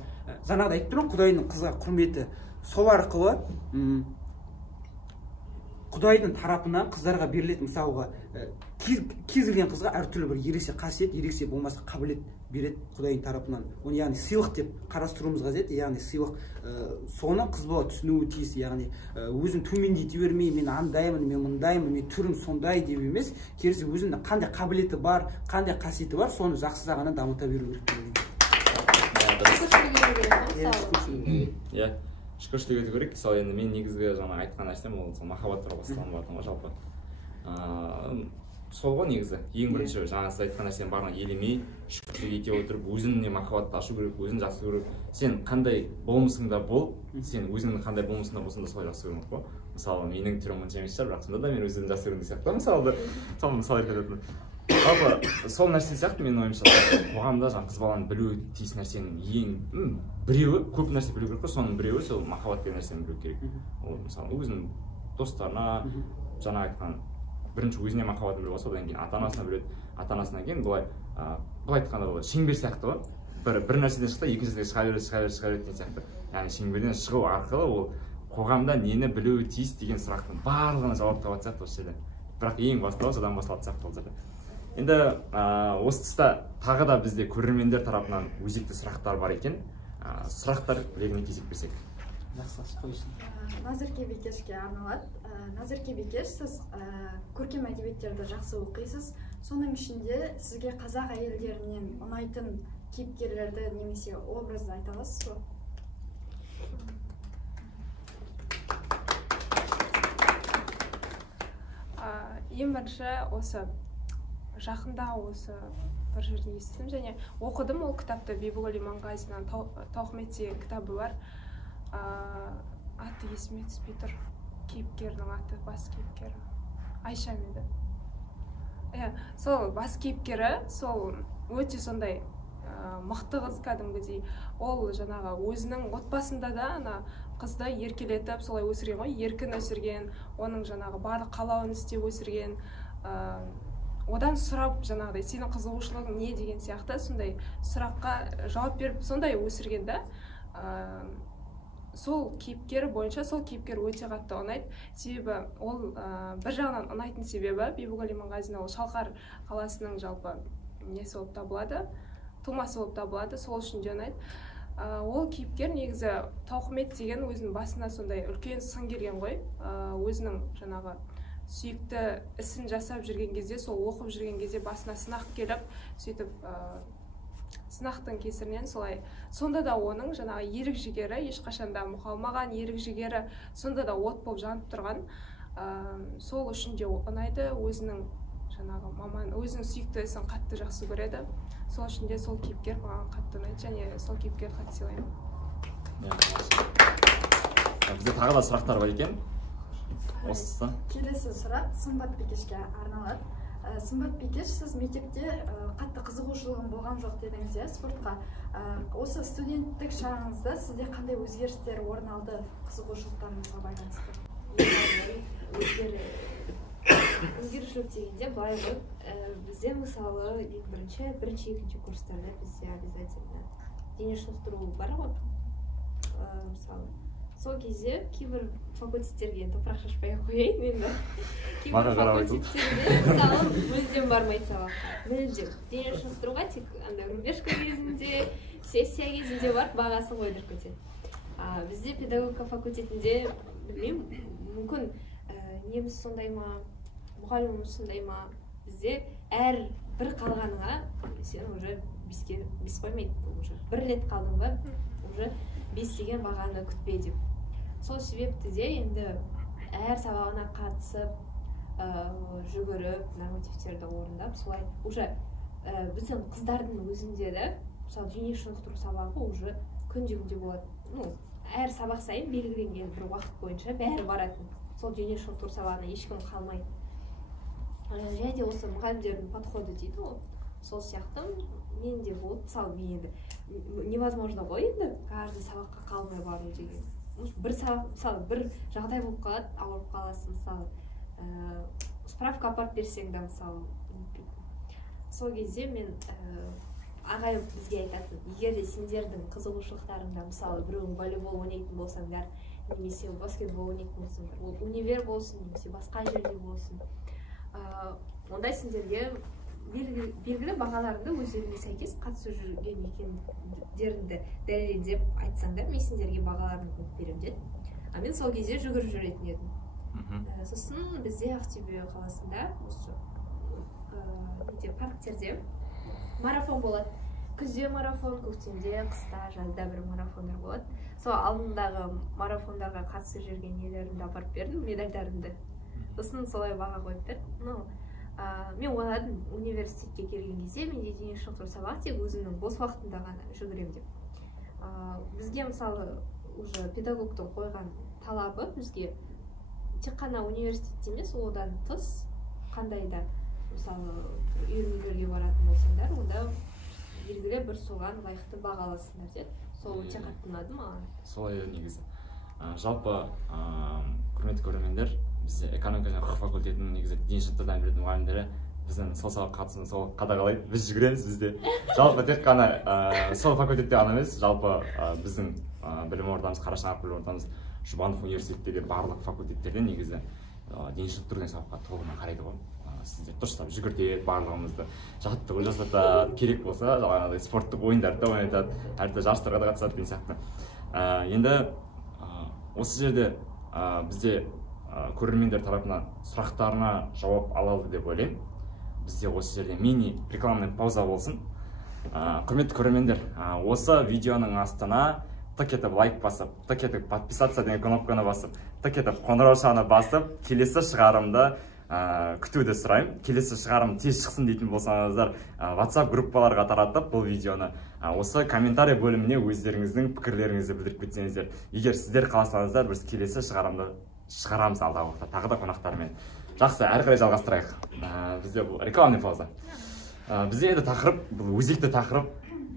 Жаңағыда айтып тұрмын, Құдайдың қызға құрметі. Сол арқылы Құдайдың тарапынан қыздарға беріледі. Мысалға кез келген қызға әртүрлі бір ерекше қасиет, ерекше болмаса қабілет береді Құдайдың тарапынан. Оны яғни сыйлық деп қарастыруымыз қажет. Яғни сыйлық, соны қыз бала түсінуі тиіс. Яғни өзін төмендете бермей, мен андаймын, мен мындаймын, мен түрім сондай деп емес, керісінше өзінің қандай қабілеті бар, қандай қасиеті бар, соны жақсы жағынан дамыта беру керек. Шүкіршілік ету керек. Мысалы енді мен негізгі жаңа айтқан нәрсем ол махаббат туралы басталған болатын ғой жалпы. Сол ғой негізі. Ең бірінші жаңа сіз айтқан нәрсенің барлығын елемей, шүкіршілік ете отырып, өзіңе махаббатты ашу керек, өзін жақсы көру. Сен қандай болмысыңда бол, сен өзіңнің қандай болмысыңда болсаң да солай жақсы көру керек қой. Мысалы менің түрім онша емес шығар, бірақ сонда да мен өзімді жақсы көремін сияқты. Мысалы айтатын. Жалпы сол нәрсе сияқты менің ойымша қоғамда жаңа қыз баланы білуі тиіс нәрсенің ең біреуі, көп нәрсе білу керек қой, соның біреуі сол махаббат деген нәрсені білу керек. Ол мысалы өзінің достарына, жаңа айтқан бірінші өзіне махаббатын біліп алса, одан кейін ата-анасына біледі, ата-анасынан кейін былай айтқанда ол шеңбер сияқты ғой. Бір нәрседен шықса, екіншісіне шыға береді деген сияқты. Яғни шеңберден шығу арқылы ол қоғамда нені білуі тиіс деген сұрақтың барлығына жауап табатын сияқты осы жерде. Бірақ ең бастауы содан басталатын сияқты ол жерде. Енді осы тұста тағы да бізде көрермендер тарапынан өзекті сұрақтар бар екен. Сұрақтар легіне кезек берсек. Жақсы қойсын. Назерке Бекешке арналады. Назерке Бекеш, сіз көркем әдебиеттерді жақсы оқисыз. Соның ішінде сізге қазақ әйелдерінен ұнайтын кейіпкерлерді немесе образды айта аласыз ба? Ең бірінші осы жақында осы бір жерден естідім және оқыдым ол кітапты. Бибігүл Иманғазинаның Тауқымет деген кітабы бар. Аты есіме түспей тұр. Кейіпкердің аты, бас кейіпкері Айша еді. Сол бас кейіпкері сол өте сондай мықты қыз кәдімгідей. Ол жаңағы өзінің отбасында да ана қызды еркелетіп солай өсірген ғой, еркін өсірген, оның жаңағы барлық қалауын істеп өсірген. Одан сұрап жаңағыдай сенің қызығушылығың не деген сияқты сондай сұраққа жауап беріп сондай өсірген да. Сол кейіпкері бойынша сол кейіпкер өте қатты ұнайды. Себебі ол бір жағынан ұнайтын себебі Бибігүл Иманғазина ол Шалқар қаласының жалпы несі болып табылады, тумасы болып табылады, сол үшін де ұнайды. Ол кейіпкер негізі Тауқымет деген өзінің басына сондай үлкен сын келген ғой. Өзінің жаңағы сүйікті ісін жасап жүрген кезде, сол оқып жүрген кезде басына сынақ келіп, сөйтіп сынақтың кесірінен солай. Сонда да оның жаңағы ерік жігері, ешқашанда мұқалмаған ерік жігері, сонда да от болып жанып тұрған. Сол үшін де ұнайды, өзінің жаңағы маман, өзінің сүйікті ісін қатты жақсы көреді. Сол үшін де сол кейіпкер маған қатты ұнайды және сол кейіпкер қатты сыйлаймын. Бізде тағы да сұрақтар бар екен. Осыста. Келесі сұрақ Сымбат Бекешке арналады. Сымбат Бекеш, сіз мектепте қатты қызығушылығым болған жоқ дедіңіз, спортқа. Осы студенттік шағыңызда сізде қандай өзгерістер орын алды қызығушылықтарыңызға байланысты? Өзгеріс жоқ дегенде былай ғой, бізде мысалы бірінші, екінші курстарда бізде обязательно дене шынықтыру бар ғой. Мысалы сол кезде кейбір факультеттерге топырақ шашпай қояйын енді. Кейбір факультеттерге мысалы мүлдем бармайды сабаққа. Мүлдем. Дене шынықтыруға тек рубежка кезінде, сессия кезінде барып бағасын қойдырып кетеді. Бізде педагогика факультетінде білмеймін, мүмкін неміз сондай ма, мұғаліміміз сондай ма, бізде әр бір қалғаныңа сен уже бес қоймайды. Бір рет қалдың ба, уже 5 деген бағаны күтпе деп. Сол себепті де енді әр сабағына қатысып, жүгіріп, нормативтерді орындап, солай уже біздің қыздардың өзінде де, мысалы дене шынықтыру сабағы уже күнде болады. Әр сабақ сайын белгіленген бір уақыт бойынша бәрі баратын. Сол дене шынықтыру сабағына ешкім қалмайды. Және осы мұғалімдердің подходы дейді ғой. Сол сияқты мен де болды, мысалы мен енді невозможно ғой енді каждый сабаққа қалмай бару деген. Бір сабақ, мысалы бір жағдай болып қалады, ауырып қаласың, мысалы справка апарып берсең де мысалы. Сол кезде мен ағай бізге айтатын, егер де сендердің қызығушылықтарыңда мысалы біреуің волейбол ойнайтын болсаңдар, немесе баскетбол ойнайтын болсаңдар, ол универ болсын, немесе басқа жерде болсын, онда сендерге белгілі бағаларында өздеріне сәйкес қатысып жүрген екендеріңді дәлелдеп айтсаңдар, мен сендерге бағаларын қойып беремін деді. Мен сол кезде жүгіріп жүретін едім. Сосын бізде Ақтөбе қаласында осы парктерде марафон болады. Күзде марафон, көктемде, қыста, жазда бір марафондар болады. Сол алдындағы марафондарға қатысып жүрген елдерімді апарып бердім, медальдарымды. Сосын солай баға қойып бердім. Мен ойладым, университетке келген кезде менде дене шынықтыру сабағы тек өзімнің бос уақытымда ғана жүгірем деп. Бізге мысалы уже педагогтың қойған талабы бізге тек қана университетте емес, одан тыс қандай да мысалы үйірмелерге баратын болсаңдар, онда белгілі бір соған лайықты бағаласыңдар деді. Сол өте қатты ұнады маған. Солай негізі. Жалпы құрметті көрермендер, бізде экономика және құқық факультетінің негізі дене шынықтырудан беретін мұғалімдері біздің сол сабаққа қатысуын сол қадағалайды. Біз жүгіреміз бізде. Жалпы тек қана сол факультетте ғана емес, жалпы біздің білім ордамыз, Қарашығанақ білім ордамыз, Жұбанов университетте де барлық факультеттерде негізі дене шынықтыру деген сабаққа толығымен қарайды ғой. сіздер дұрыстап жүгіртеді, барлығымызды жаттығу жасатады, керек болса жаңағыдай спорттық ойындарды да ойнатады, әртүрлі жарыстарға да қатысады деген сияқты. Енді осы жерде бізде көрермендер тарапынан сұрақтарына жауап ала алды деп ойлаймын. Бізде осы жерде мини рекламный пауза болсын. Құрметті көрермендер, осы видеоның астына тық етіп лайк басып, тық етіп подписаться деген кнопканы басып, тық етіп қоңыраушаны басып, келесі шығарымды күтуді сұраймын. Келесі шығарым тез шықсын дейтін болсаңыздар, WhatsApp группаларға таратып бұл видеоны осы комментарий бөліміне өздеріңіздің пікірлеріңізді білдіріп кетсеңіздер. Егер сіздер қаласаңыздар, біз келесі шығарымды шығарамыз алдағы уақытта тағы да қонақтармен. Жақсы, әрі қарай жалғастырайық. Бізде бұл рекламный пауза. Бізде енді тақырып, бұл өзекті тақырып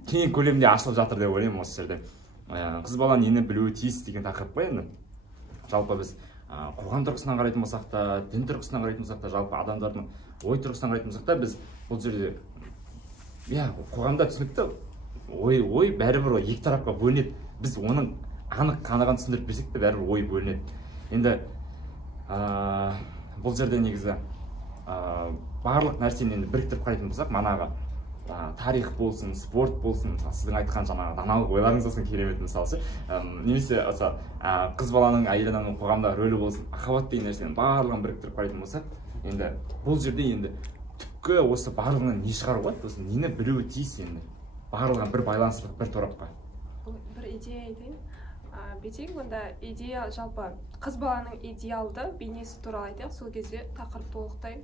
кең көлемде ашылып жатыр деп ойлаймын осы жерде. Қыз бала нені білуі тиіс деген тақырып қой енді. Жалпы біз қоғам тұрғысынан қарайтын болсақ та, дін тұрғысынан қарайтын болсақ та, жалпы адамдардың ой тұрғысынан қарайтын болсақ та, біз бұл жерде қоғамда түсінікті ой бәрібір екі тарапқа бөлінеді. Біз оның анық қанығын түсіндіріп берсек те бәрібір ой бөлінеді. Енді бұл жерде негізі барлық нәрсені енді біріктіріп қарайтын болсақ, манағы тарих болсын, спорт болсын, сіздің айтқан жаңағы даналық ойларыңыз болсын, керемет мысалы, немесе қыз баланың, әйел адамның қоғамдағы рөлі болсын, махаббат деген нәрсенің барлығын біріктіріп қарайтын болсақ, енді бұл жерде енді түпкі осы барлығынан не шығару болады, осы нені білуі тиіс енді, барлығын бір байланыстырып бір торапқа. Бір идея айтайын. Бетек, онда идея жалпы қыз баланың идеалды бейнесі туралы айтайық, сол кезде тақырып толықтай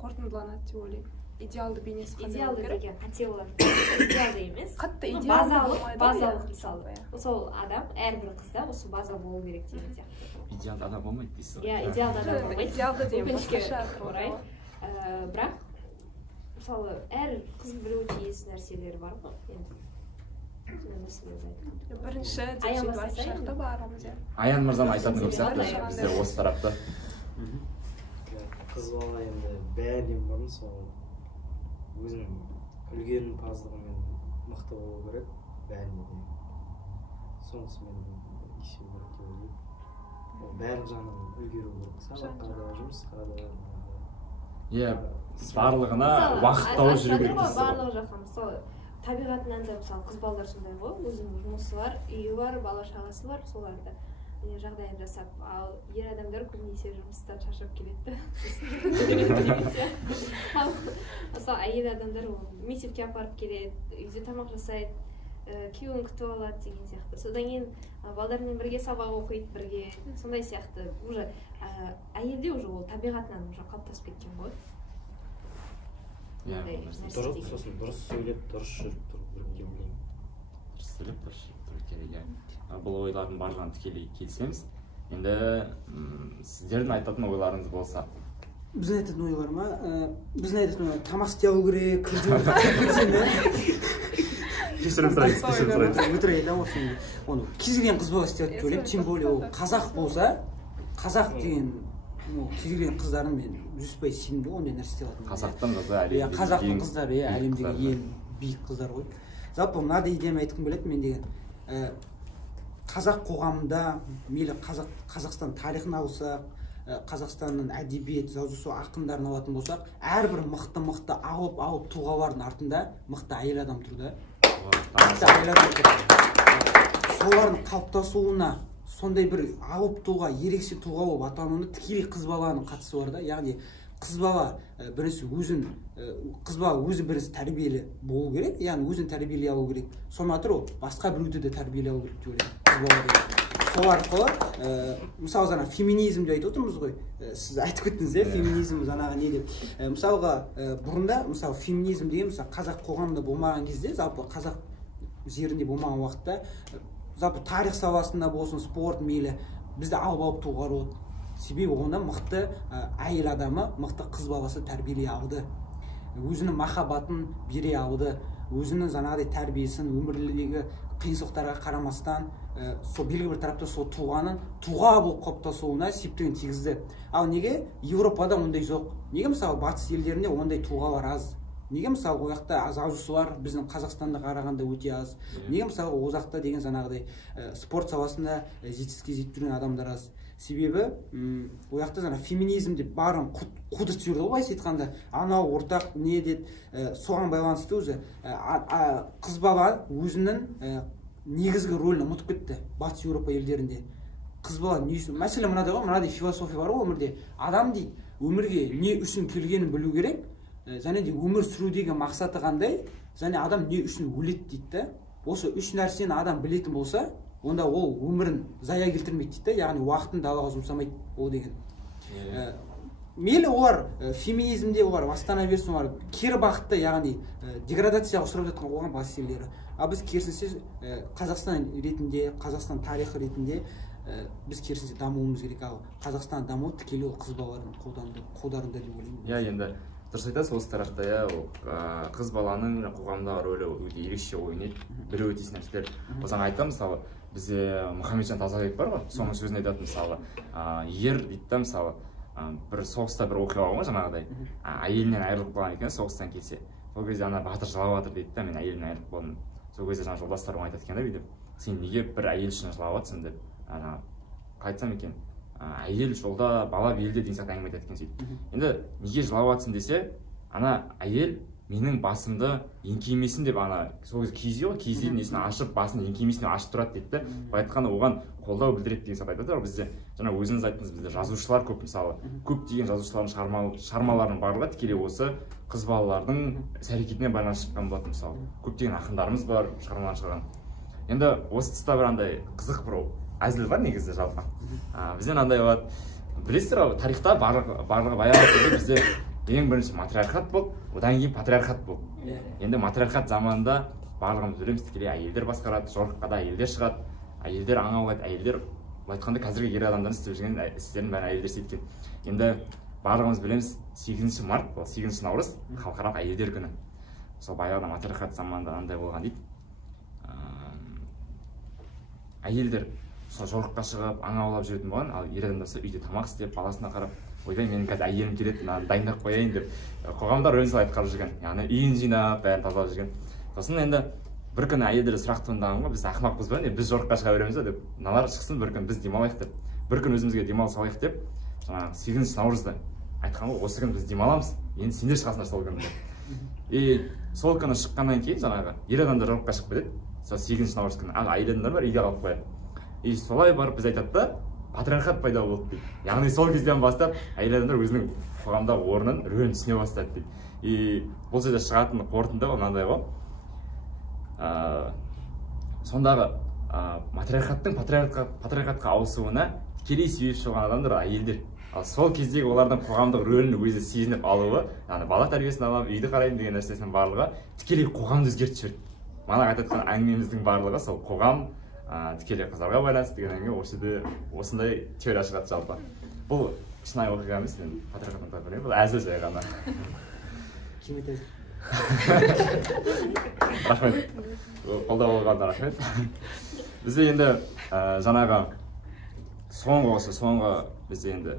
қорытындыланады деп ойлаймын. Идеалды бейнесі қандай болу керек? Идеалды деген қате болады. Идеалды емес. Қатты идеалды базалық мысалы. Сол адам әрбір қызда осы база болу керек деген сияқты. Идеалды адам болмайды дейсіз ғой? Иә, идеалды адам болмайды. Идеалды деген басқаша орай. Бірақ мысалы әр қыз білуі тиіс нәрселер бар ғой енді. Бірінші деп сөйтіп айтсақ барымыз. Аян мырзаны айтатын көп сияқты бізде осы тарапта. Қыз бала енді бәрінен бұрын сол өзінің үлгерімпаздығымен мықты болу керек, бәріне де. Сонысымен есеу керек деп ойлаймын. Ол барлық жағынан үлгеру керек. Сабаққа да, жұмысқа да. Иә, барлығына уақыт тауып жүру керек дейсіз ғой. Барлығы жаққа мысалы табиғатынан да мысалы қыз балалар сондай ғой, өзінің жұмысы бар, үйі бар, бала шағасы бар, соларды жағдайын жасап, ал ер адамдар көбінесе жұмыстан шаршап келеді. Мысалы әйел адамдар мектепке апарып келеді, үйде тамақ жасайды, күйеуін күтіп алады деген сияқты. Содан кейін балдармен бірге сабақ оқиды, бірге сондай сияқты. Уже әйелде уже ол табиғатынан уже қалыптасып кеткен ғой. Сосын дұрыс сөйлеп, дұрыс жүріп тұру керек деп ойлаймын. Дұрыс сөйлеп, дұрыс жүріп тұру керек. Бұл ойлардың барлығын тікелей келісеміз. Енді сіздердің айтатын ойларыңыз болса. Біздің айтатын ойлар ма? Біздің айтатын ойлар тамақ істей алу керек, кешірім сұраймыз. Өтірік айтамын осы. Оны кез келген қыз бала істей алады деп ойлаймын. Тем более ол қазақ болса, қазақ деген кез келген қыздарын мен 100% сенімді ондай нәрсе істей алатын. Қазақтың қызы әлемдегі ең қазақтың қыздары, әлемдегі ең биік қыздар ғой. Жалпы мынадай идеяны айтқым келеді мен деген. Қазақ қоғамында мейлі Қазақстан тарихын алсақ, Қазақстанның әдебиет, жазушы ақындарын алатын болсақ, әрбір мықты алып тұлғалардың артында мықты әйел адам тұр да. Солардың қалыптасуына сондай бір алып тұлға, ерекше тұлға болып атануына тікелей қыз баланың қатысы бар да. Яғни қыз бала өзі бірінші тәрбиелі болу керек, яғни өзін тәрбиелей алу керек. Сонымен қатар басқа біреуді де тәрбиелей алу керек деп ойлаймын. Сол арқылы, мысалы жаңа феминизм деп айтып отырмыз ғой. Сіз айтып кеттіңіз, феминизм жаңағы не деп. Мысалға бұрында, мысалы феминизм деген мысалы қазақ қоғамында болмаған кезде, жалпы қазақ жерінде болмаған уақытта, жалпы тарих саласында болсын, спорт мейлі, бізді алып тұлғалар болды. Себебі онда мықты әйел адамы, мықты қыз баласы тәрбиелей алды. Өзінің махаббатын бере алды. Өзінің жаңағыдай тәрбиесін, өмірдегі қиыншылықтарға қарамастан, сол белгілі бір тарапта сол тұлғаның тұлға болып қалыптасуына септігін тигізді. Ал неге Еуропада ондай жоқ? Неге мысалы батыс елдерінде ондай тұлғалар аз? Неге мысалы ол жақта жазушылар біздің Қазақстанда қарағанда өте аз? Неге мысалы ол жақта деген жаңағыдай спорт саласында жетістікке жетіп жүрген адамдар аз? себебі ол жақта жаңа феминизм деп барын қудыртып жіберді ғой, былайша айтқанда анау ортақ не деді, соған байланысты өзі қыз бала өзінің негізгі рөлін ұмытып кетті батыс Еуропа елдерінде. Қыз бала не үшін, мәселе мынадай ғой, мынадай философия бар ғой өмірде, адам дейді өмірге не үшін келгенін білу керек, және де өмір сүру деген мақсаты қандай, және адам не үшін өледі дейді да. Осы үш нәрсені адам білетін болса, онда ол өмірін зая келтірмейді дейді, яғни уақытын далаға жұмсамайды ол деген. Мейлі олар феминизмде олар бастана берсін, олар кері бағытта, яғни деградацияға ұшырап жатқан қоғам мәселелері. Ал біз керісінше Қазақстан ретінде, Қазақстан тарихы ретінде біз керісінше дамуымыз керек. Ал Қазақстан дамуы тікелей ол қыз балалардың қолдарында деп ойлаймын. Иә, енді дұрыс айтасыз, осы тарақта қыз баланың қоғамдағы рөлі өте ерекше ойнайды, бір өте нәрселер. Осыған айтам, мысалы бізде Мұхамеджан Тазабек бар ғой, соның сөзін айтатын, мысалы ер дейді да, мысалы бір соғыста бір оқиға болған жаңағыдай, әйелінен айырылып қалған екен соғыстан келсе, сол кезде ана батыр жылап жатыр дейді да, мен әйелімнен айырылып қалдым. Сол кезде жаңа жолдастарым айтады екен да, бүйтіп сен неге бір әйел үшін жылап жатсың деп, қайтсам екен, әйел жолда бала белде деген сияқты әңгіме айтады екен сөйтіп. Енді неге жылап жатсың десе, ана әйел менің басымды еңкеймесін деп, ана сол кезде киіз ғой, киізден несін ашып басын еңкеймесін деп ашып тұрады дейді да. Былай айтқанда оған қолдау білдіреді деген сияқты айтады. Бізде жаңа өзіңіз айттыңыз, бізде жазушылар көп, мысалы көптеген жазушылардың шығармаларының барлығы тікелей осы қыз балалардың іс-әрекетіне байланысты шыққан болатын. Мысалы көптеген ақындарымыз бар шығармалар шығарған. Енді осы тұста бір андай қызық бір әзіл бар негізі жалпы. Бізден андай болады, білесіздер ғой, тарихта барлығы баяғы бізде ең бірінші матриархат болды, одан кейін патриархат болды. Енді матриархат заманында барлығымыз білеміз, тікелей әйелдер басқарады, жорыққа да әйелдер шығады, әйелдер аң аулайды, әйелдер былай айтқанда қазіргі ер адамдардың істеп жүрген істерін бәрін әйелдер істейді. Енді барлығымыз білеміз, 8 март, 8 наурыз халықаралық әйелдер күні. Сол баяғыда матриархат заманында андай болған дейді. Әйелдер сол жорыққа шығып аң аулап жүретін болған, ал ер адамдар үйде тамақ істеп, баласына қарап, ойбай менің қазір әйелім келеді, мынаны дайындап қояйын деп қоғамда рөлін солай атқарып жүрген, яғни үйін жинап бәрін тазалап жүрген. Сосын енді бір күні әйелдер сұрақ туындаған ғой, біз ақымақпыз ба, біз жорыққа шыға береміз ба деп, мыналар шықсын бір күн біз демалайық деп, бір күн өзімізге демалыс алайық деп, жаңағы 8 наурызда айтқан ғой, осы күні біз демаламыз, енді сендер шығасыңдар сол күні деп. Сол күні шыққаннан кейін жаңағы ер адамдар жорыққа шығып кетеді, сол 8 наурыз күні, ал әйел адамдар бар үйде қалып қояды. Солай барып біз айтады да, патриархат пайда болды дейді. Яғни сол кезден бастап әйел адамдар өзінің қоғамдағы орнын, рөлін түсіне бастады дейді. Бұл жерде шығатын қорытынды мынандай ғой. Сондағы матриархаттың патриархатқа ауысуына тікелей себепші болған адамдар әйелдер. Ал сол кездегі олардың қоғамдық рөлін өзі сезініп алуы, яғни бала тәрбиесін алып, үйді қараймын деген нәрсесінің барлығы тікелей қоғамды өзгертіп жіберді. Мана айтатын әңгімеміздің барлығы сол қоғам тікелей қыздарға байланысты деген әңгіме осы жерде осындай теория шығады жалпы. Бұл шынайы оқиға емес, мен патриархаттан тап білемін, бұл әзіл жай ғана. Кім айтады? Рахмет. Қолдау болғанына рахмет. Бізде енді жаңағы соңғы бізде енді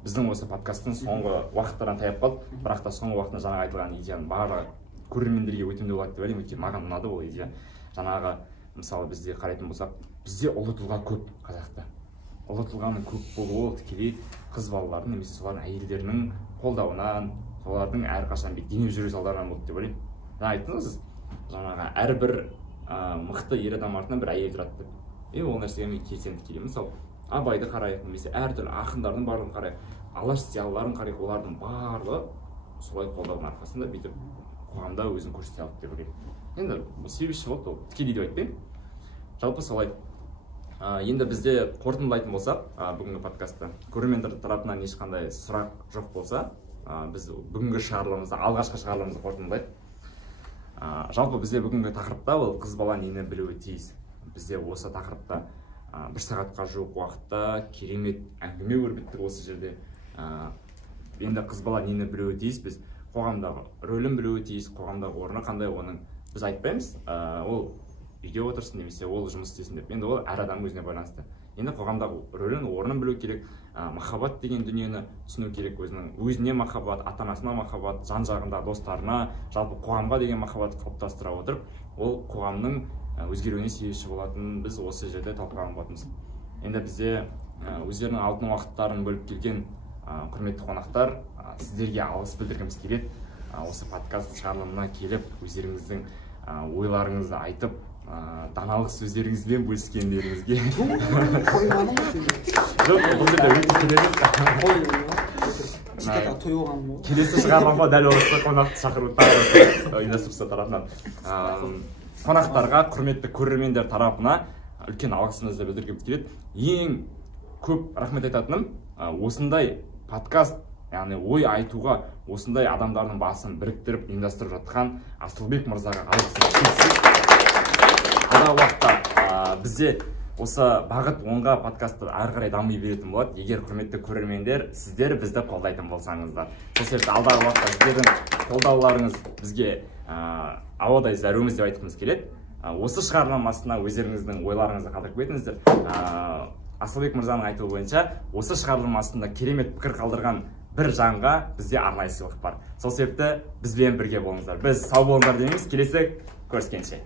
біздің осы подкасттың соңғы уақыттардан таяп қалды, бірақ та соңғы уақытта жаңағы айтылған идеяның барлығы көрермендерге өтімді болады деп ойлаймын, өйткені маған ұнады ол идея. Жаңағы мысалы бізде қарайтын болсақ, бізде ұлы тұлға көп қазақта. Ұлы тұлғаның көп болуы тікелей қыз балалардың немесе солардың әйелдерінің қолдауынан, солардың әрқашан демеп жүру салдарынан болды деп ойлаймын. Жаңа айттыңыз, жаңағы әрбір мықты ер адам артынан бір әйел тұрады деп. Ол нәрсеге мен келісемін тікелей. Мысалы Абайды қарайық, немесе әртүрлі ақындардың барлығын қарайық, алаш зиялыларын қарайық, олардың барлығы солай қолдаудың арқасында бүйтіп қоғамда өзін көрсете алды деп ойлаймын. Енді себепші болды, ол тікелей деп айтпаймын. Жалпы солай. Енді бізде қорытындылайтын болсақ, бүгінгі подкастта көрермендер тарапынан ешқандай сұрақ жоқ болса, біз бүгінгі шығарылымызды, алғашқы шығарылымызды қорытындылайық. Жалпы бізде бүгінгі тақырыпта ол қыз бала нені білуі тиіс. Бізде осы тақырыпта 1 сағатқа жуық уақытта керемет әңгіме өрбіттік осы жерде. Енді қыз бала нені білуі тиіс, біз қоғамдағы рөлін білуі тиіс, қоғамдағы орны қандай, оның біз айтпаймыз, ол үйде отырсын немесе ол жұмыс істесін деп. Енді ол әр адам өзіне байланысты. Енді қоғамдағы рөлін, орнын білу керек, махаббат деген дүниені түсіну керек, өзіне махаббат, ата-анасына махаббат, жан-жағында достарына, жалпы қоғамға деген махаббат қалыптастыра отырып, ол қоғамның өзгеруіне себепші болатынын біз осы жерде талқылаған болатынбыз. Енді бізде өздерінің алтын уақыттарын бөліп келген құрметті қонақтар, сіздерге алғыс білдіргіміз келеді. Осы подкаст шығарылымына келіп, өздеріңіздің ойларыңызды айтып, даналық сөздеріңізбен бөліскендеріңізге. Жоқ, бұл жерде өте келеді. Келесі шығарылымға дәл осы қонақты шақыру ұйымдастырушылар тарапынан қонақтарға, құрметті көрермендер тарапына үлкен алғысымызды білдіргіміз келеді. Ең көп рахмет айтатыным, осындай подкаст, яғни ой айтуға осындай адамдардың басын біріктіріп ұйымдастырып жатқан Асылбек мырзаға алғысым шексіз. Алдағы уақытта бізде осы бағыт оңға подкасты ары қарай дами беретін болады, егер құрметті көрермендер сіздер бізді қолдайтын болсаңыздар. Сол себепті алдағы уақытта сіздердің қолдауларыңыз бізге ауадай зәруміз деп айтқымыз келеді. Осы шығарылым астына өздеріңіздің ойларыңызды қалдырып кетіңіздер. Асылбек мырзаның айтуы бойынша, осы шығарылым астында керемет пікір қалдырған бір жанға бізде арнайы сыйлық бар. Сол себепті бізбен бірге болыңыздар. Біз сау болыңдар дейміз. Келесі көріскенше.